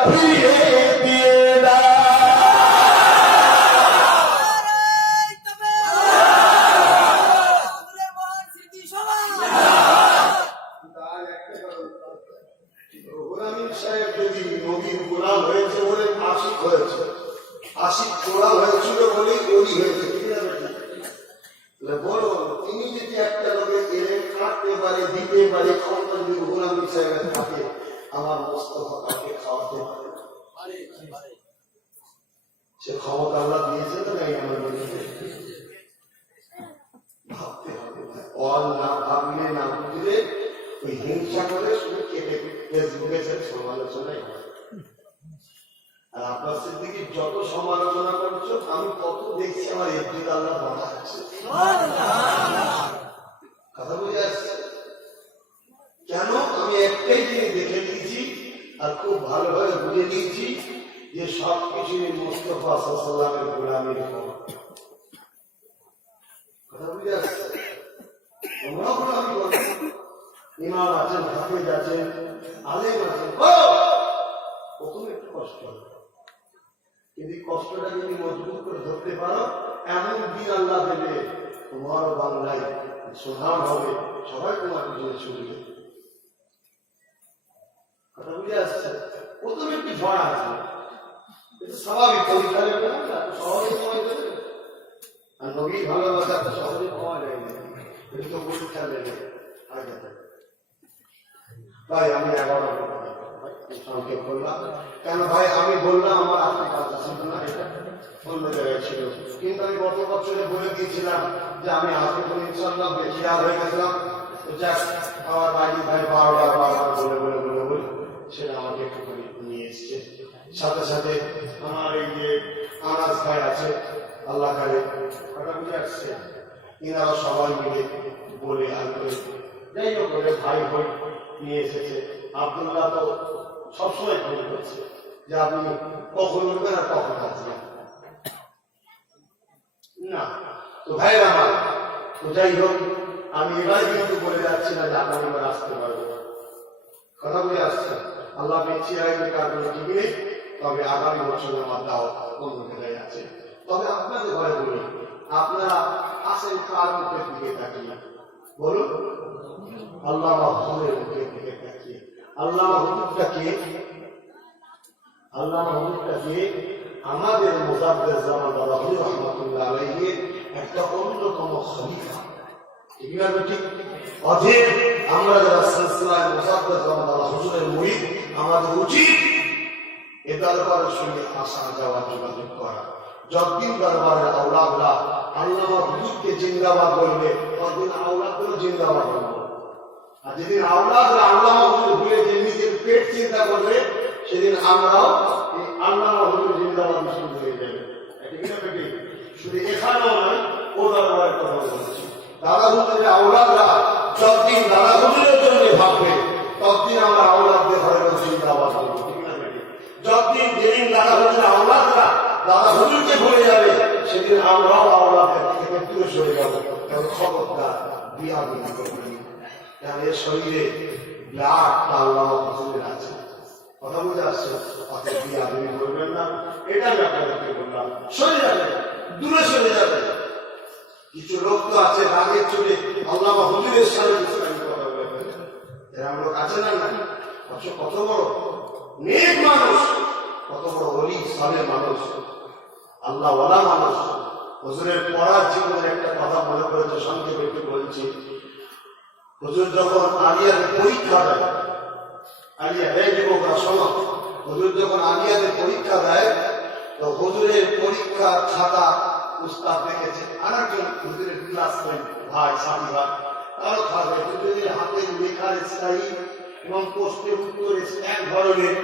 ফিরিয়ে দিয়ে দাও। গোলামী সাহেব যদি নবীর গোলাম হয়েছে বলে আশিক হয়েছে, আশিক গোলাম হয়েছিল বলেই ওলি হয়েছে, বলো তিনি যদি একটা লোকের এলেন কাটতে পারে, দিতে পারে, ক্ষমতা যদি গোলামী সাহেবের থাকে, আমার মোস্তফা তাকে খাওয়াতে পারে, সে ক্ষমতা আল্লাহ দিয়েছে তো নাই আমাদের? ভাবতে হবে, অল না ভাবলে না বুঝলে ওই হিংসা করে শুধু কেটে ফেসবুকে সমালোচনাই হয়। আর আপনার সিদ্দিকীর যত সমালোচনা করছো আমি কত দেখছি আমার এফডিতে আল্লাহ বাড়াচ্ছে। কথা বুঝে আসছে কেন? আমি একটাই জিনিস দেখে দিয়েছি আর খুব ভালোভাবে বুঝে দিয়েছি যে সবকিছুই মুস্তাফা সাল্লাল্লাহু আলাইহি গোলামীর ফল। কথা বুঝে আসছে? তোমরাও গোলামী করো। ইমাম আছেন, হাফেজ আছেন, আলেম আছেন, প্রথমে একটু কষ্ট হবে, কিন্তু কষ্টটা যদি মজবুত করে ধরতে পারো, এমন দিন আল্লাহ দেবে তোমার বাংলায় সুনাম হবে, সবাই তোমার পিছনে ছুটবে। কথা বুঝে আসছে? প্রথমে একটু ঝড় আসবে, এটা স্বাভাবিক, পরীক্ষা নেবে না, সহজে পাওয়া যাবে। আর নবীর ভালোবাসা তো সহজে পাওয়া যায় না, এটা তো পরীক্ষা নেবে। ভাই আমি 11 সংক্ষেপ করলাম কেন ভাই? আমি বললাম আমার আপনি কথা ছিল না, এটা অন্য জায়গায় ছিল, কিন্তু আমি গত বছরে বলে দিয়েছিলাম যে আমি আজকে তো ইনশাল্লাহ বেশিয়ার হয়ে গেছিলাম। যাক, আমার বাড়ি ভাই বারবার বলে বলে বলে বলে সেটা আমাকে একটু নিয়ে এসছে। সাথে সাথে আমার এই যে আনাজ ভাই আছে আল্লাহ কারে, কথা বুঝে আসছে, এনারা সবাই মিলে বলে আসবে, যাই হোক করে ভাই ভাই নিয়ে এসেছে। আব্দুল্লাহ তো সবসময় ফোন করছে যে আপনি কখন উঠবেন আর কখন আসবেন না। তো ভাই আমার তো যাই হোক, আমি এবারে কিন্তু বলে যাচ্ছি না যে আপনার এবার আসতে পারবো, কথা বলে আসছে আল্লাহ বেঁচে রাখবে কারণ ঠিক নেই। তবে আগামী বছর আমার দাও অন্য জায়গায় আছে। তবে আপনাদের ঘরে বলি, আপনারা আসেন কার মুখের দিকে তাকিয়ে, বলুন আল্লাহ হুজুরের মুখের দিকে তাকিয়ে। আল্লাহ হুজুরটাকে আমাদের মুজাদ্দেদ জামান বাবা হুজুর রাহমাতুল্লাহ আলাইহি একটা অন্যতম খলিফা, ঠিক অধীর আমরা যারা সিলসিলায় মুজাদ্দেদ জামান বাবা হুজুরের মুরিদ, আমাদের উচিত এ দরবারের সঙ্গে আসা যাওয়া যোগাযোগ করা। যতদিন দরবারের আওলাদরা আল্লামা হুজুরকে জিন্দাবাদ বলবে, ততদিন আওলাদগুলো জিন্দাবাদ বলবে। আর যেদিন আওলাদরা আল্লামা হুজুর ভুলে যে নিজের পেট চিন্তা করবে, সেদিন আমরাও এই আল্লামা হুজুর জিন্দাবাদ শুরু হয়ে যাবে। শুধু এখানেও নয়, ও দরবারের কথা বলছি। দাদা হুজুরের আওলাদরা যতদিন দাদা হুজুরের জন্য ভাববে, ততদিন আমরা আওলাদদের ঘরে জিন্দাবাদ করবো। যতদিন যেদিন দাদা হুজুরের আওলাদরা দাদা হুজুরকে ভুলে যাবে, সেদিন আমরাও আওলাদের থেকে দূরে সরে যাবো। কারণ খবরদার বিয়া বিধি করবেন, এর শরীরে ব্লাডটা আল্লামা হুজুরের আছে, কথা বুঝে আসছে। অর্থাৎ বিয়া বিধি করবেন না, এটা আমি আপনাদেরকে বললাম। সরে যাবে, দূরে সরে যাবে। কিছু লোক তো আছে রাগের চলে আল্লামা হুজুরের সাথে কথা বলে ফেলে, এরকম লোক আছে না? না, কত বড় নেক মানুষ, কত বড় ওলি সালেহ মানুষ, আল্লাহ ওয়ালা মানুষ। হুজুরের পড়ার জীবনের একটা কথা মনে করেছে, সংক্ষেপে একটু বলছি। হুজুর যখন আলিয়াদের পরীক্ষা দেয়, আলিয়া এই যুবকরা শোনো, হুজুর যখন আলিয়াদের পরীক্ষা দেয়, তো হুজুরের পরীক্ষার খাতা উস্তাদ দেখেছে, আর একজন হুজুরের ক্লাসমেট ভাই সাথী ভাই, তারও খাবে হুজুরের হাতের লেখার স্টাইল এবং প্রশ্নের উত্তর এক ধরনের।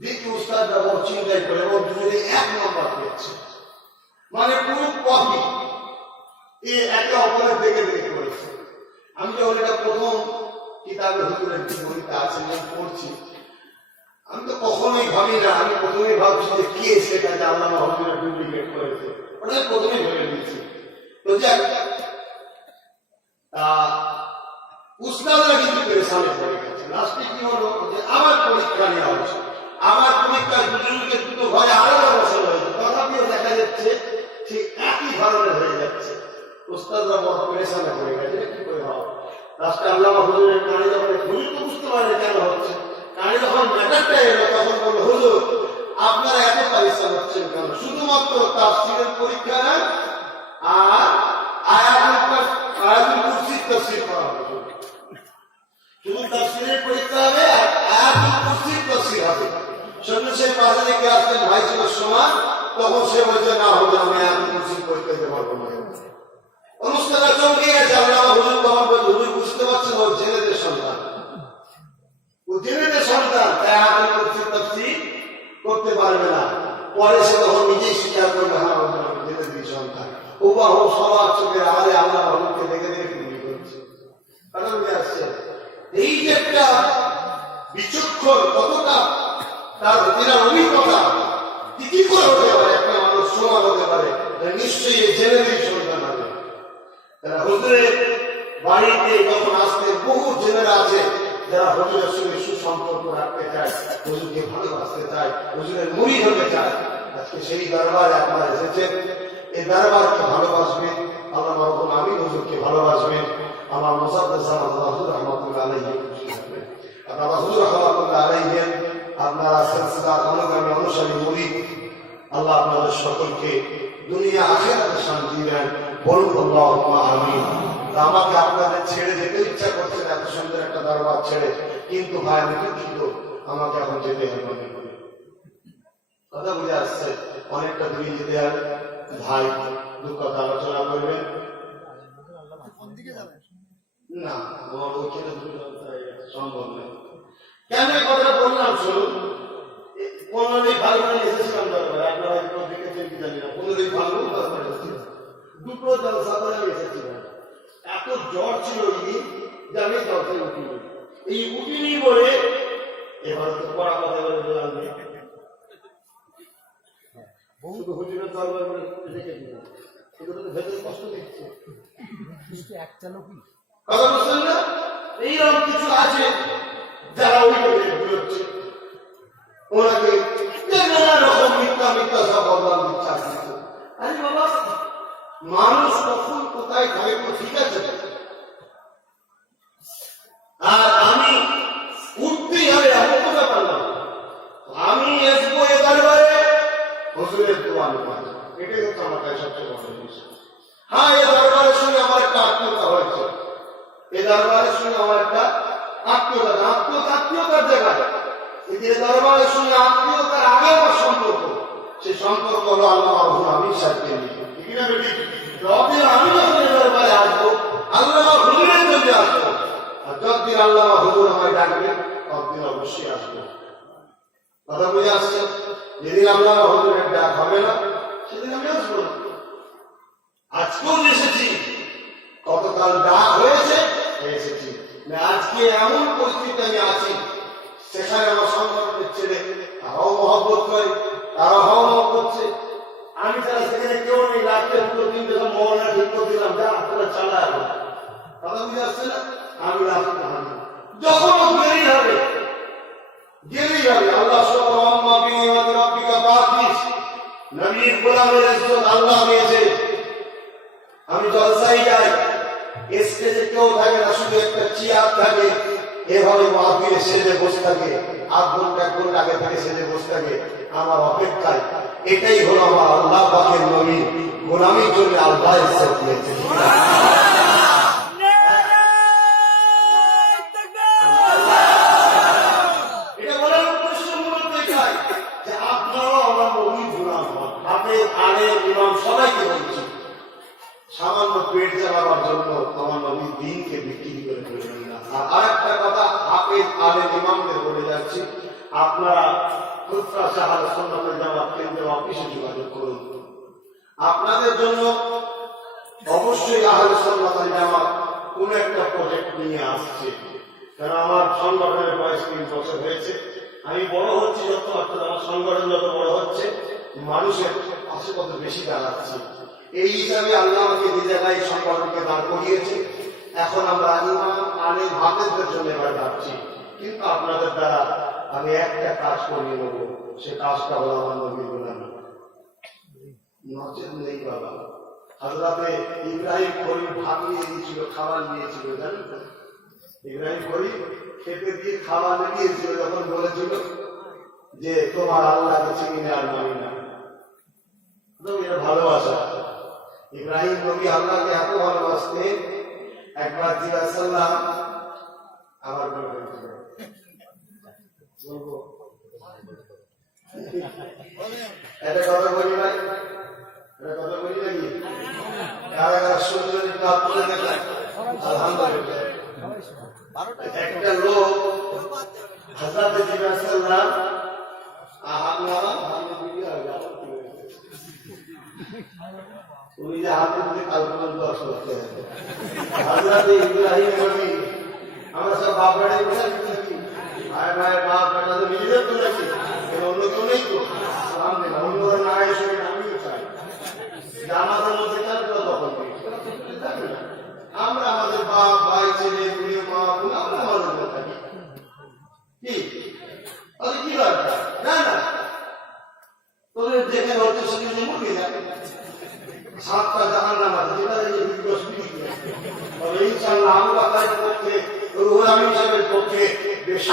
দ্বিতীয় উস্তাদরা বড় চিন্তাই করে এবং দুজনে 1 নম্বর পেয়েছে, মানে পুরো কপি, একে অপরের দেখে দেখে করেছে। আমি যখন এটা প্রথম কিতাবে হুজুরের বইটা আছে পড়ছি, আমি তো কখনোই ভাবি না, আমি প্রথমেই ভাবছি যে কে সেটা যে আল্লামা হুজুরের ডুপ্লিকেট করেছে, ওটা প্রথমেই ভেবে নিয়েছি। তো যাক, উস্তাদরা কিন্তু পেরেশানে পড়ে গেছে। লাস্টে কি হলো যে আমার পরীক্ষা নেওয়া হচ্ছে, আমার উস্তাদরা বড় পেরেশানে পড়ে গেছে, কি করে হবে? লাস্টে আল্লামা হুজুরের কানে যখন হুজুর তো বুঝতে পারে কেন হচ্ছে, কানে যখন ম্যাটারটা এলো তখন বললো, হুজুর আপনারা এত পরিশ্রম হচ্ছেন কেন? শুধুমাত্র তাফসীরের পরীক্ষা নেন আর আয়াতুল কুরসির তাফসীর করা হবে। শুধু তাফসীরের পরীক্ষা হবে আর আয়াতুল কুরসির তাফসীর হবে। সঙ্গে সে পাশে থেকে আসলেন, ভাই ছিল সমান, তখন সে বলছে না হুজুর আমি আয়াতুল কুরসির পরীক্ষা দিতে পারবো না। অনুষ্ঠানটা চমকে গেছে। আল্লামা হুজুর তখন বলছে, হুজুর বুঝতে পারছেন ও জেনেদের সন্তান, ও জেনেদের সন্তান, তাই আয়াতুল কুরসির তাফসীর করতে পারবে না। পরে সে তখন নিজেই স্বীকার করবে, হ্যাঁ হুজুর আমি জেনেদের সন্তান। ও বা ও সবার চোখের আড়ালে আল্লামা হুজুরকে দেখে দেখে তৈরি করছে। কারণ আসছে এই যে একটা বিচক্ষণ কতটা তার এরা অভিজ্ঞতা কি করে হতে পারে, একটা মানুষ সমান হতে পারে, নিশ্চয়ই এই জেনেদের সন্তান হবে। তারা হুজুরের বাড়িতে যখন আসতে বহু জেনেরা আছে যারা হুজুরের সঙ্গে সুসম্পর্ক রাখতে চায়, হুজুরকে ভালোবাসতে চায়, হুজুরের মুরিদ হতে চায়। আজকে সেই দরবারে আপনারা এসেছেন, এই দরবারকে ভালোবাসবেন, আল্লাহ রাব্বুল আমিন হুজুরকে ভালোবাসবেন। আমার মুসাদ্দাস হুজুর রহমাতুল্লাহ আলাইহি আপনারা হুজুর রহমাতুল্লাহ আলাইহি আপনারা সিলসিলার অনুগামী অনুসারী মুরিদ, আল্লাহ আপনাদের সকলকে দুনিয়া আখিরাতে শান্তি দেন, বলুন আল্লাহুম্মা আমিন। আমাকে আপনাদের ছেড়ে যেতে ইচ্ছা করছে না, এত সুন্দর একটা দরবার ছেড়ে, কিন্তু ভাই আমি দুঃখিত, আমাকে এখন যেতে হবে। কথা বুঝে আসছে, অনেকটা দূরে যেতে হবে। ভাই দু কথা আলোচনা করবেন না, আমার ওইখানে সম্ভব নেই। কেন এই কথা বললাম শুনুন, 15ই ফাল্গুনে এসেছিলাম দরবারে, আপনারা হয়তো দেখেছেন কি জানি না, 15ই ফাল্গুন দরবারে এসেছিলাম, দুটো জলসা করে আমি এসেছিলাম। এত জ্বর ছিল এই যে আমি জলসায় উঠিনি, এই উঠিনি বলে এবার তো পড়া কথা বলে বললাম বহুত হুজুরের দরবার বলে রেখে দিলাম, এগুলো তো ভেতরে কষ্ট দিচ্ছে। কথা বুঝছেন না? এইরকম কিছু আছে যারা ওই হচ্ছে ওনাকে নানা রকম মিথ্যা মিথ্যা সব বদলাম দিচ্ছে। আরে বাবা, মানুষ কখন কোথায় থাকে ঠিক আছে, আর আমি উঠতেই হবে এমন কথা পারলাম, আমি আসবো এ দরবারে হুজুরের দোয়া আমি পাই, এটাই হচ্ছে আমার কাছে সবচেয়ে বড় জিনিস। হ্যাঁ, এ দরবারের সঙ্গে আমার একটা আত্মীয়তা হয়েছে, এ দরবারের সঙ্গে আমার একটা আত্মীয়তার জায়গায়, এ দরবারের সঙ্গে আত্মীয়তার আগে আমার সম্পর্ক, সেই সম্পর্ক হলো আল্লাহ রাব্বুল আমিনের সাথে। আমি যখন এ দরবারে আসবো আল্লাহ হুজুরের জন্য আসবো, আর যতদিন আল্লাহ হুজুর আমায় ডাকবে ততদিন অবশ্যই আসবো। কথা বুঝে আসছে? যেদিন আল্লাহ হুজুরের ডাক হবে না সেদিন আমি আসবো না। আজকেও এসেছি, গতকাল ডাক হয়েছে এসেছি, আজকে এমন পরিস্থিতি আমি আছি সেখানে আমার সংগঠনের ছেলে তারাও মহব্বত করে, তারা হওয়া করছে, আমি তারা সেখানে কেউ নেই, রাত্রে 2-3 যখন মহল্লা ঠিক করে দিলাম, যা আপনারা চালা এখন। কথা বুঝে আসছে না? আমি রাত্রে যখন দেরি হবে আল্লাহ নবীর গোলামের ইজ্জত আল্লাহ দিয়েছে। আমি জলসাই যাই, স্টেজে কেউ থাকে না, শুধু একটা চেয়ার থাকে, এভাবে মাহফিলে সেজে বসে থাকে, 8 ঘন্টা 1 ঘন্টা আগে থেকে সেজে বসে থাকে আমার অপেক্ষায়। এটাই হলো আমার আল্লাহ পাকের নবী, গোলামির জন্য আল্লাহ ইজ্জত দিয়েছে। এটা বলার উদ্দেশ্য মূলত এটাই যে আপনারাও আমার নবীর গোলাম হন। আপনি আলে ইমাম সবাইকে বলছি, সামান্য পেট চালাবার জন্য আমার নবীর দিনকে বিক্রি করে ফেলবেন না। আর আরেকটা কথা হাফেজ আলেম ইমামদের বলে যাচ্ছি, আপনারা খুতবা শাহাদাত সুন্নাতুল জামাত কেন্দ্রের অফিসে যোগাযোগ করুন। আপনাদের জন্য অবশ্যই আহলে সুন্নাত ওয়াল জামাত কোন একটা প্রজেক্ট নিয়ে আসছে, কারণ আমার সংগঠনের বয়স 3 বছর হয়েছে, আমি বড় হচ্ছি যত, অর্থাৎ আমার সংগঠন যত বড় হচ্ছে মানুষের পাশে কত বেশি দাঁড়াচ্ছি। এই হিসাবে আল্লাহ আমাকে যে জায়গায় সংগঠনকে দাঁড় করিয়েছে, এখন আমরা ইমাম আলেম হাফেজদের জন্য এবার ভাবছি, কিন্তু আপনাদের দ্বারা আমি একটা কাজ করিয়ে নেব, সে কাজটা হলো আমার নবীর গোলামি। নচেত নেই বাবা, হযরতে ইব্রাহিম খলিল ভাত নিয়ে দিয়েছিল, খাবার নিয়েছিল, জানেন তো? ইব্রাহিম খলিল খেতে দিয়ে খাবার নিয়েছিল, যখন বলেছিল যে তোমার আল্লাহকে চিনি না আর মানি না। এটা ভালোবাসা। ইব্রাহিম নবী আল্লাহকে এত ভালোবাসতেন, একবার জিজ্ঞাসা করলাম আমার বলবো একটা কথা বলি ভাই, একটা কথা বলি নাকি? কারা কারা সুন্দর কাজ করে দেখেন? আলহামদুলিল্লাহ। একটা লোক হযরত জিজ্ঞাসা করলাম তুমি যে হাতে মধ্যে কাল্পনা দশ করতে হযরত ইব্রাহিম নবী আমরা সব বাপ বেড়াই বসে নাকি? ভাই ভাই বাপ বেটা তো নিজেদের তো নাকি, অন্য কেউ নেই তো। অন্যরা না এসে আমিও চাই যে আমাদের মধ্যে কাজগুলো দখল করি। আমরা আমাদের বাপ ভাই ছেলে বুড়ি মা বোন আমরা আমাদের মধ্যে থাকি, কি তাহলে কি দরকার? না না, তোদের দেখে হচ্ছে সেদিন মুখে যাবে সাতটা জানার নাম আছে, যেটা তবে ইনশাআল্লাহ আমরা তার পক্ষে রুহুল হিসাবের পক্ষে বেশি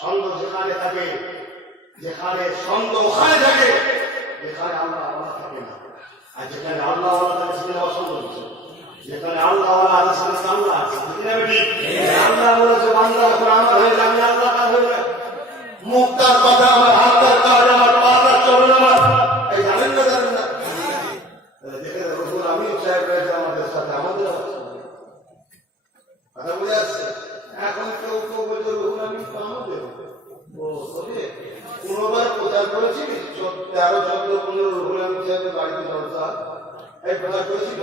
সন্দেহ যেখানে থাকে, যেখানে সন্দেহ ওখানে থাকে, যেখানে আল্লাহ আল্লাহ থাকে না। আর যেখানে আল্লাহ আল্লাহ থাকে সেখানে অসন্দেহ আছে, যেখানে আল্লাহ আল্লাহ আছে সেখানে আল্লাহ আছে। আল্লাহ বলেছে বান্দা এখন আমার হয়ে যাবে, আল্লাহ কাজ হয়ে যাবে। মুক্তার কথা আমার, হাতের কাজ আমার, পাতার চরণ আমার, এই জানেন না জানেন না? দেখে রসুল আমিও চাই রয়েছে আমাদের সাথে, আমাদের কথা বুঝে আসছে। এখন কেউ কেউ বলছে রসুল আমি আমাদের পুনর্বার প্রচার করেছি 13, 14, 15 রসুল আমি চাই বাড়িতে চর্চা এই প্রচার করেছিল।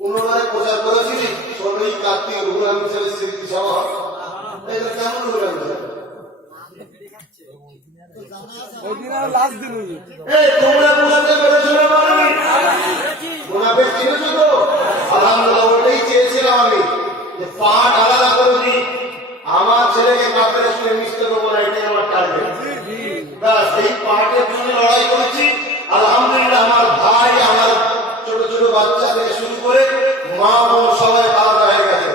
পুনর্বার প্রচার করেছি 16ই কার্তিক রসুল আমি চাই স্মৃতি সভা, কেমন রসুল আমি চাই তোমরা বুঝতে পেরেছো না? মুনাফিক চিনেছো তো? আলহামদুলিল্লাহ, ওটাই চেয়েছিলাম আমি যে পাঠ আলাদা করে দিই, আমার ছেলেকে কাপড়ে শুনে মিশতে দেবো না, এটাই আমার টার্গেট। ব্যাস এই পাঠের জন্য লড়াই করেছি। আলহামদুলিল্লাহ, আমার ভাই, আমার ছোট ছোট বাচ্চা থেকে শুরু করে মা বোন সবাই আলাদা হয়ে গেছে।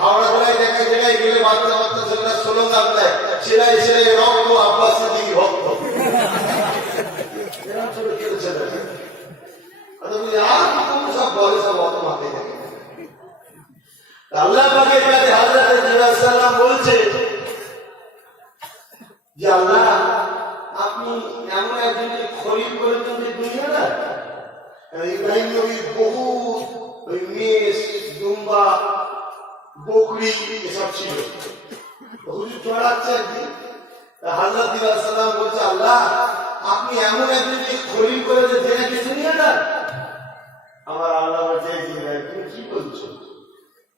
হাওড়া জেলায় দেখে জায়গায় গেলে বাচ্চা বাচ্চা ছেলেরা স্লোগান দেয়, সেলাই সেলাই রক্ত আব্বাস সিদ্দিকী ভক্ত। ছোট ছোট ছেলে আর সব বলে সব অত মাথায় থাকে। আল্লাহ পাকের কাছে হযরত জিবরাইল সালাম বলছে যে আল্লাহ আপনি এমন একজনকে খলিল করেছেন যে দুনিয়াটা। ইব্রাহিম নবীর বহু ওই মেষ, দুম্বা, বকরি এসব ছিল, হুজুর চড়াচ্ছে একদিন। হযরত জিবরাইল সালাম বলছে আল্লাহ আপনি এমন একজনকে খলিল করেছেন যে নাকি দুনিয়াটা। আমার আল্লাহ বলছে জিবরাইল তুমি কি বলছো?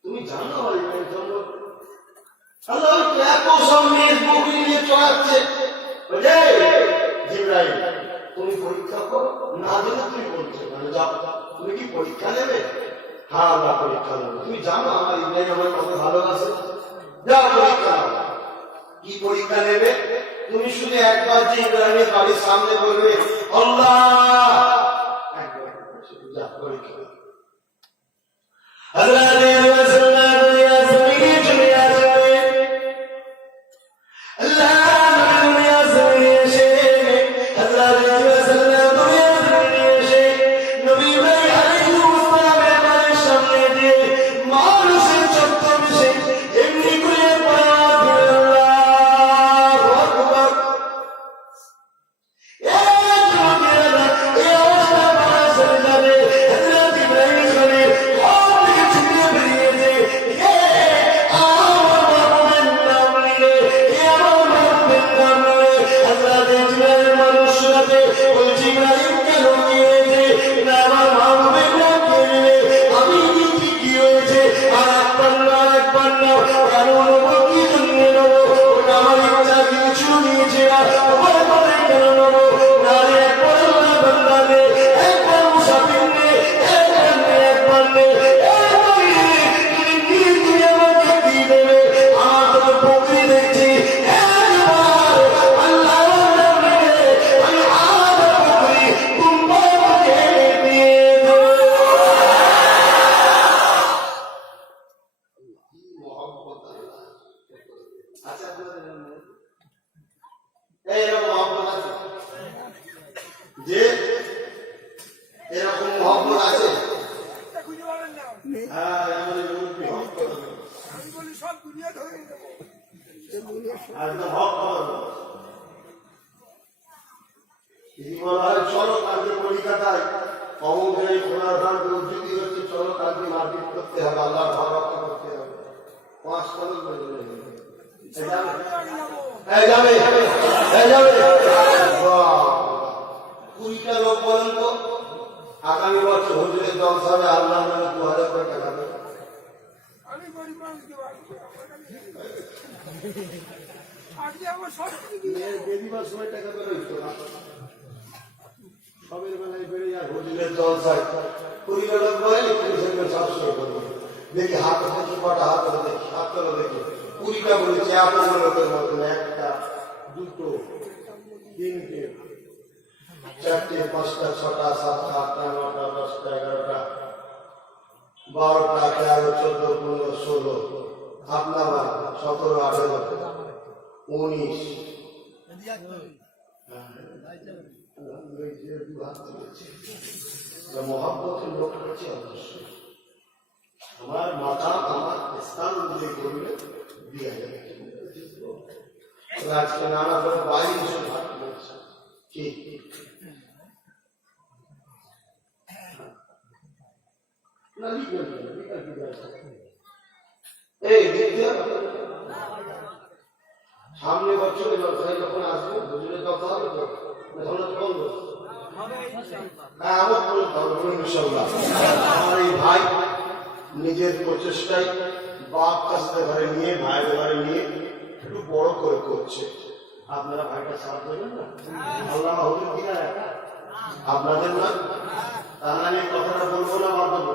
তুমি জানো আমার ইব্রাহিম সম্পর্কে? আল্লাহ এত সব মেষ বকরি নিয়ে চড়াচ্ছে। জিবরাইল তুমি পরীক্ষা করো, না জেনে তুমি বলছো যাও, তুমি কি পরীক্ষা নেবে? হ্যাঁ আল্লাহ পরীক্ষা নেবে। তুমি জানো আমার ইব্রাহিম আমার কত ভালোবাসে, যাও পরীক্ষা নেবে। কি পরীক্ষা নেবে? তুমি শুধু একবার যে ইব্রাহিমের বাড়ির সামনে বলবে আল্লাহ, একবার যা পরীক্ষা এরকম মহব্বত আছে? হ্যাঁ, আমাদের মুরব্বি হক কথা বলে। একদম হক কথা বলে। বলা হয় চলো কালকে কলিকাতায় অমুকের ঘোড়ার ঘাট উদ্ধৃতি হচ্ছে, চলো কালকে মারপিট করতে হবে, আল্লাহ ঘর রক্ষা করতে হবে। 5 কদম যাবে 20টা লোক বলেন তো আগামী বছর হুজুরের জলসা হবে, আল্লাহ নামে 2000 করে টাকা দেবে। বেরিবার সময় টাকা বেরোইতো না, সবের বেলায় বেড়ে যায় হুজুরের জলসায় 20 লোক বলে 700 করবো। দেখি হাত দেখি কটা হাত দেখি, হাত তোলা দেখি 20টা বলেছে। আপনার লোকের মতন 1টা 2টো 3টে 4টে 5টা 6টা 7টা 8টা 9টা 10টা 11টা 12টা 13 14 15 16 আপনার 17 18 19 মহাব্বতের লোক হচ্ছে অবশ্যই আমার মাতা আমার স্থান অনুযায়ী করলে দিয়ে যাবে। আজকে নানা করে বাইরে ভাগ করছে কি সামনে বছরে ব্যবসায়ী যখন আসবে হুজুরের কথা হবে তো আমার এই ভাই নিজের প্রচেষ্টায় বাপ কাছে ঘরে নিয়ে ভাইয়ের ঘরে নিয়ে একটু বড় করে করছে। আপনারা ভাইটা সাথ দেবেন না? আল্লাহ হুজুর কিনা আপনাদের না? তাহলে আমি কথাটা বলবো না, বাদ দেবো।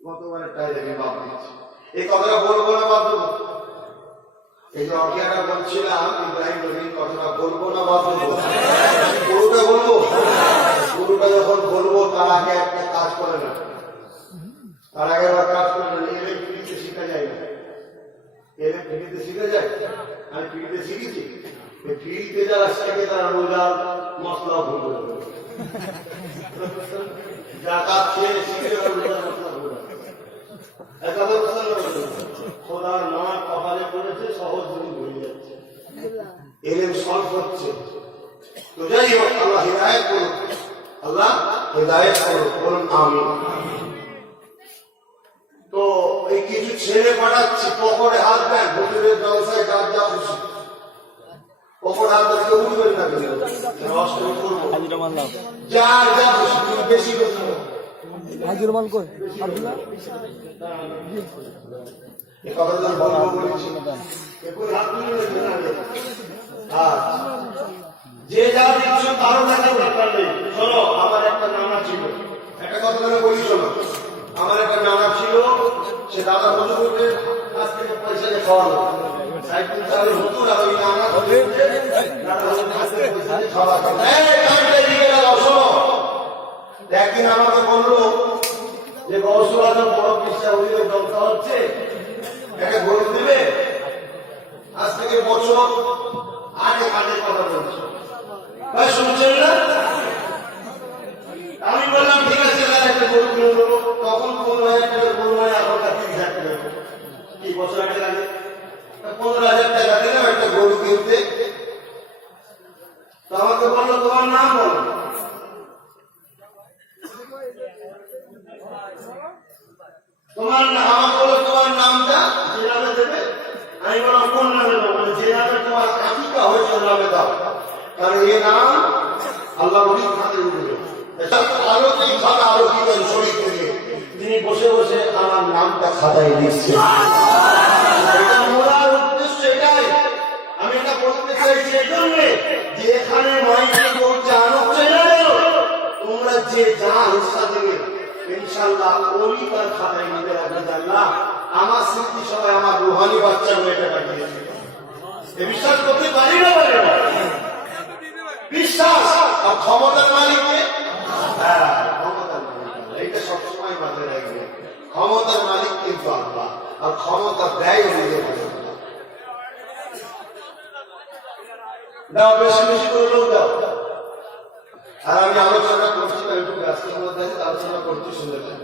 গতবার একটাই দেখে বাদ দিচ্ছি, এই কথাটা বলবো না, বাদ দেবো। এই যে অকিয়াটা বলছিলাম ইব্রাহিম নবীর কথাটা বলবো না, বাদ দেবো। পুরোটা বলবো, পুরোটা যখন বলবো তার আগে একটা কাজ করে না, তার আগে আবার কাজ করে না। এলে ফিরিতে শিখা যায় না, এলে ফিরিতে শিখে যায়। আমি ফিরিতে শিখেছি, ফিরিতে যারা শেখে তারা রোজার মশলা ভুল করে, জাকাত খেয়ে শিখে রোজার মশলা ভুল। খোদার নাম কপালে পড়েছে, সহজ জীবন হয়ে যাচ্ছে, এলেম সলভ হচ্ছে। তো যাই হোক, আল্লাহ হিদায়াত করুন, আল্লাহ হিদায়াত করুন, বলুন আমিন। তো এই কিছু ছেলে পাঠাচ্ছি, পকেটে হাত দেন, হুজুরের জলসায় কাজ যা খুশি পকেটে হাত দিতে উঠবেন না, অষ্টমী করবো যা যা খুশি, বেশি বেশি হাজির মান কই আব্দুল্লাহ এই কথাটা বলবো বলেছি, এখন হাত তুলে নেবেন। আর যে যা দিচ্ছ কারো টাকা দরকার নেই। শোনো, আমার একটা নানা ছিল, একটা কথা বলে বলি, শোনো, আমার একটা নানা ছিল, সে দাদা হুজুরের কাছ থেকে পয়সা দিয়ে খাওয়ালো, সাইকেল চালু হুজুর আর ওই নানা একদিন আমাকে বললো যে গৌসুল আজম বড় পিসা হুজুরের জলসা হচ্ছে, একটা গরু দেবে। আজ থেকে বছর আগে কাজের কথা বলছে, ভাই শুনছেন না? আমি বললাম ঠিক আছে, একটা গরু কিনে দেবো। তখন 15,000 টাকা গরু, হয় এখন 30,000 টাকা। কি বছর আগে লাগে 15,000 টাকা দিলাম একটা গরু কিনতে। তো আমাকে বললো তোমার নাম বলো। তোমার আমার বলো তোমার নামটা, যে নামে দেবে। আমি বললাম কোন নামে দেবো? যে নামে তোমার আকিকা হয়েছে নামে দাও, কারণ এই নাম আল্লাহ নবীর খাতে উঠবে। আলোকেই খাতা আলোকিত শরীর থেকে তিনি বসে বসে আমার নামটা খাতায় দিচ্ছেন। এটা মোড়ার উদ্দেশ্য এটাই, আমি এটা বলতে চাইছি এজন্য যে এখানে মাইকে বলছে আনছে না, তোমরা যে যা হিস্সা দেবে ইনশাআল্লাহ ওই তার খাতায় নিতে রাখবে। আল্লাহ আমার স্মৃতি সবাই আমার রুহানি বাচ্চা হয়ে টাকা দিয়েছে, বিশ্বাস করতে পারি না, পারি না বিশ্বাস। আর ক্ষমতার মালিককে, হ্যাঁ ক্ষমতার মালিক, এইটা সবসময় মাথায় রাখবে। ক্ষমতার মালিক কিন্তু আল্লাহ, আর ক্ষমতা দেয় নিজের দাও, বেশি বেশি করে লোক দাও। আর আমি আলোচনা করছি না, আজকের মধ্যে আলোচনা করতে শুনেছেন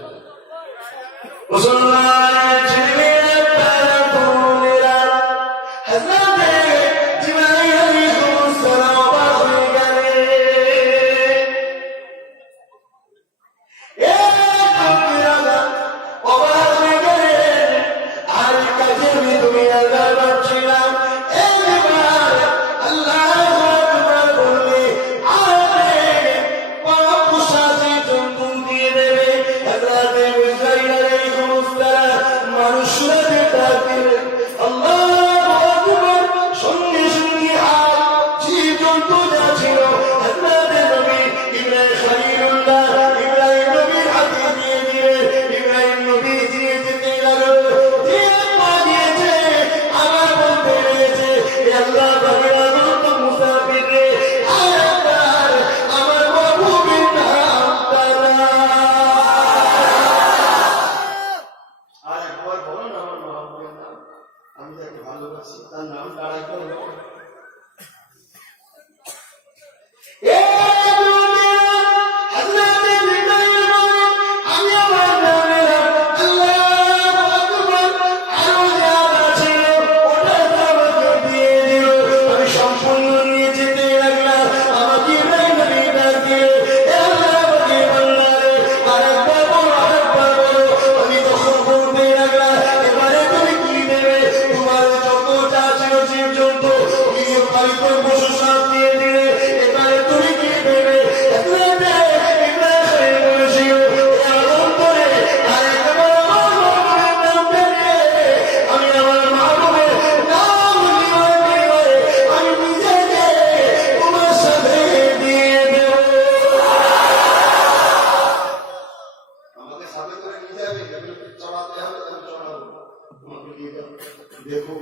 দেখো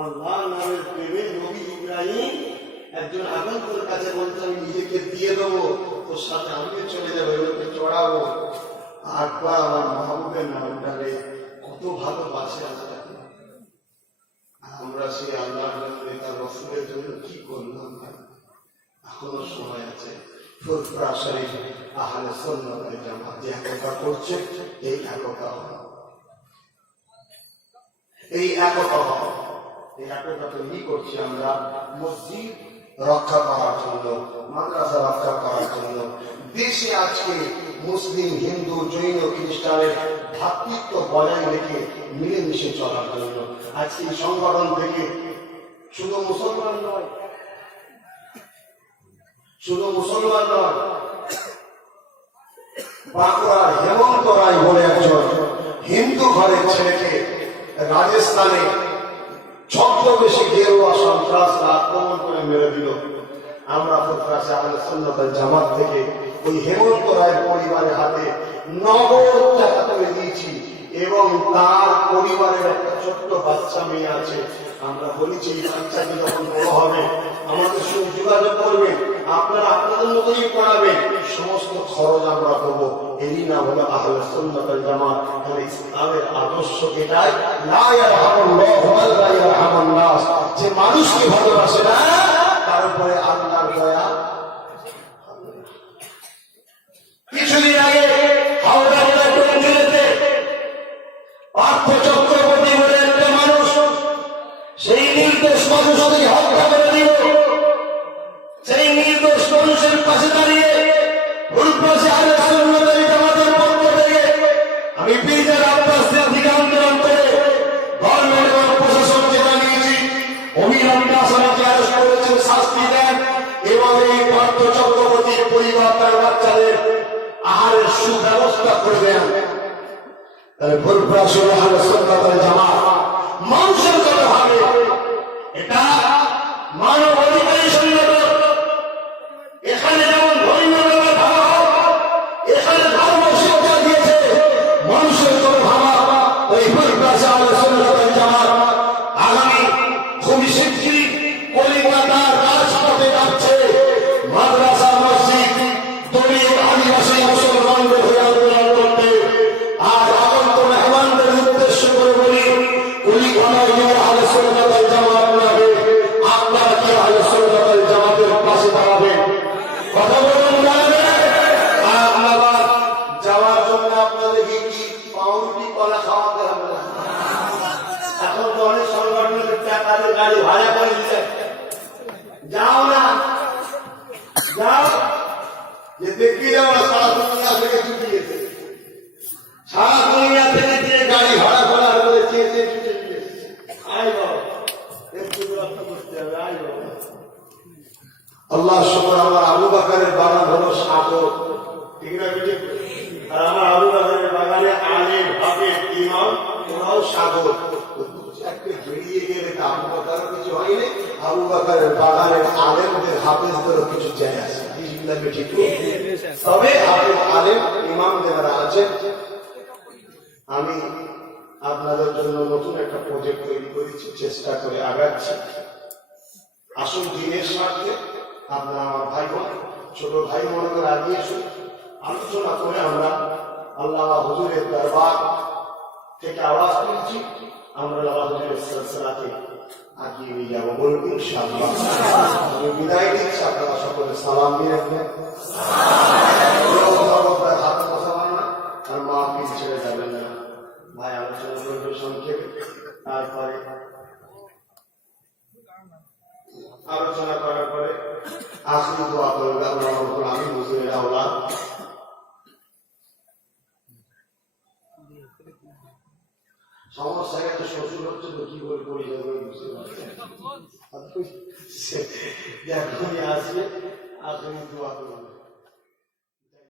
আল্লাহ নামের প্রেমে নবী ইব্রাহিম একজন আগন্তুকের কাছে বলতে আমি নিজেকে দিয়ে দেবো, তোর সাথে আমিও চলে যাবো, এগুলোকে চড়াবো। আটবার আমার মাহবুবের নামটাকে কত ভালোবাসে আল্লাহকে। আমরা সেই আল্লাহর জন্য তার রসুলের জন্য কি করলাম? এখনো সময় আছে। ফুরফুরা শরীফ আহলে সুন্নাত ওয়াল জামাত যে একতা করছে, এই একতা এই একতা এই একতা তৈরি করছি আমরা মসজিদ রক্ষা করার জন্য, মাদ্রাসা রক্ষা করার জন্য। দেশে আজকে মুসলিম, হিন্দু, জৈন, খ্রিস্টানের ভ্রাতৃত্ব বজায় রেখে মিলেমিশে চলার জন্য। আজকে সংগঠন থেকে শুধু মুসলমান নয়, শুধু মুসলমান নয়, বাঁকুড়ার হেমন্ত রায় বলে একজন হিন্দু ঘরের ছেলেকে রাজস্থানে ছদ্মবেশী গেরুয়া সন্ত্রাসরা আক্রমণ করে মেরে দিল। আমরা ফুরফুরা আহলে সুন্নাত ওয়াল জামাত থেকে ওই হেমন্ত রায়ের পরিবারের হাতে নগদ টাকা তুলে দিয়েছি এবং তার পরিবারের একটা ছোট্ট বাচ্চা মেয়ে আছে। আমরা বলেছি এই বাচ্চাটি যখন বড় হবে আমাদের সঙ্গে যোগাযোগ করবেন, আপনারা আপনাদের মতোই পড়াবেন, সমস্ত খরচ আমরা দেবো। এরই নাম হলো আহলে সুন্নাত ওয়াল জামাত। ইসলামের আদর্শ এটাই, লা ইয়ারহামুল্লাহু ওয়া লা ইয়ারহামুন নাস, যে মানুষকে ভালোবাসে না তার উপরে আল্লাহর দয়া। কিছুদিন আগে হাওড়া জেলার টঙ্গীতে পার্থ চক্রবর্তী বলে একটা মানুষ, সেই নির্দোষ মানুষকে হত্যা করে দিল। সেই নির্দোষ মানুষের পাশে দাঁড়িয়ে ফুরফুরা আহলে সুন্নাত ওয়াল জামাতের পক্ষ থেকে আমি পীরজাদা আব্বাস সিদ্দিকী আন্দোলন করে গভর্নমেন্ট এবং প্রশাসনকে জানিয়েছি অবিলম্বে আসামিকে অ্যারেস্ট করেছেন, শাস্তি দেন এবং এই পার্থ চক্রবর্তীর পরিবার তার বাচ্চাদের আহারের সুব্যবস্থা করে দেন। তাহলে ফুরফুরা আহলে সুন্নাত ওয়াল জামাত মানুষের কথা ভাবে, এটা মানব অধিকারী সংগঠন। এখানে যেমন ধর্মীয় ভাবা হোক, এখানে ধর্ম শিক্ষা দিয়েছে, মানুষের কথা ভাবা। ওই ফুরফুরা আহলে সুন্নাত ওয়াল জামাত আগামী খুব শিগগিরই কলিকাতার রাজপথে যাচ্ছে, মাদ্রাসা, মসজিদ, দলীয় আদিবাসী মুসলমানদের হয়ে আন্দোলন করতে। আর আগন্ত মেহমানদের উদ্দেশ্য করে বলি, কলিকাতায় আহলে সুন্নাত ওয়াল জামাত আপনারা কি আহলে সুন্নাত গাড়ি ভাড়া করে দিচ্ছেন, যাও না, যাও, যে দেখি যাও না, সারা দুনিয়া থেকে ছুটিয়েছে, সারা দুনিয়া থেকে যে গাড়ি ভাড়া করার করে চেয়েছে ছুটে গিয়েছে। আয় বাবা, একটু রক্ষা করতে হবে, আয় বাবা। আল্লাহ শুকর, আমার আবু বকরের বাগান হলো সাগর, ঠিক না বেটি? আর আমার আবু বকরের বাগানে আলেম, হাফেজ, ইমাম, ওরাও সাগর। একটা বেরিয়ে গেলে তা আবু বকরের কিছু হয়নি, আবু বকরের বাগানের আলেমদের হাফেজদেরও কিছু যায় আছে। তবে হাফেজ, আলেম, ইমাম যারা আছেন, আমি আপনাদের জন্য নতুন একটা প্রজেক্ট তৈরি করেছি, চেষ্টা করে আগাচ্ছি। আসল দিনের স্বার্থে আপনারা আমার ভাই বোন, ছোট ভাই মনে করে আগিয়েছি, আলোচনা করে আমরা আল্লাহ হুজুরের দরবার থেকে আওয়াজ করছি, আমরা আল্লাহ হুজুরের সিলসিলাতে আগিয়ে নিয়ে যাবো, বলুন ইনশাআল্লাহ। আমি বিদায় দিচ্ছি, আপনারা সকলে সালাম দিয়ে রাখবেন, হাতে কথা বলবেন আর মাহফিল ছেড়ে যাবেন না। ভাই আলোচনা করবে সংক্ষেপে, তারপরে আলোচনা করার পরে আখরি দোয়া করবে আল্লাহ রাব্বুল আলামিন হুজুরের আওলাদ। সমস্যা গেছে, শ্বশুর হচ্ছে তো কি করে করি যাবে বুঝতে পারছেন, এখনই আসবে আখরি দোয়া করবে।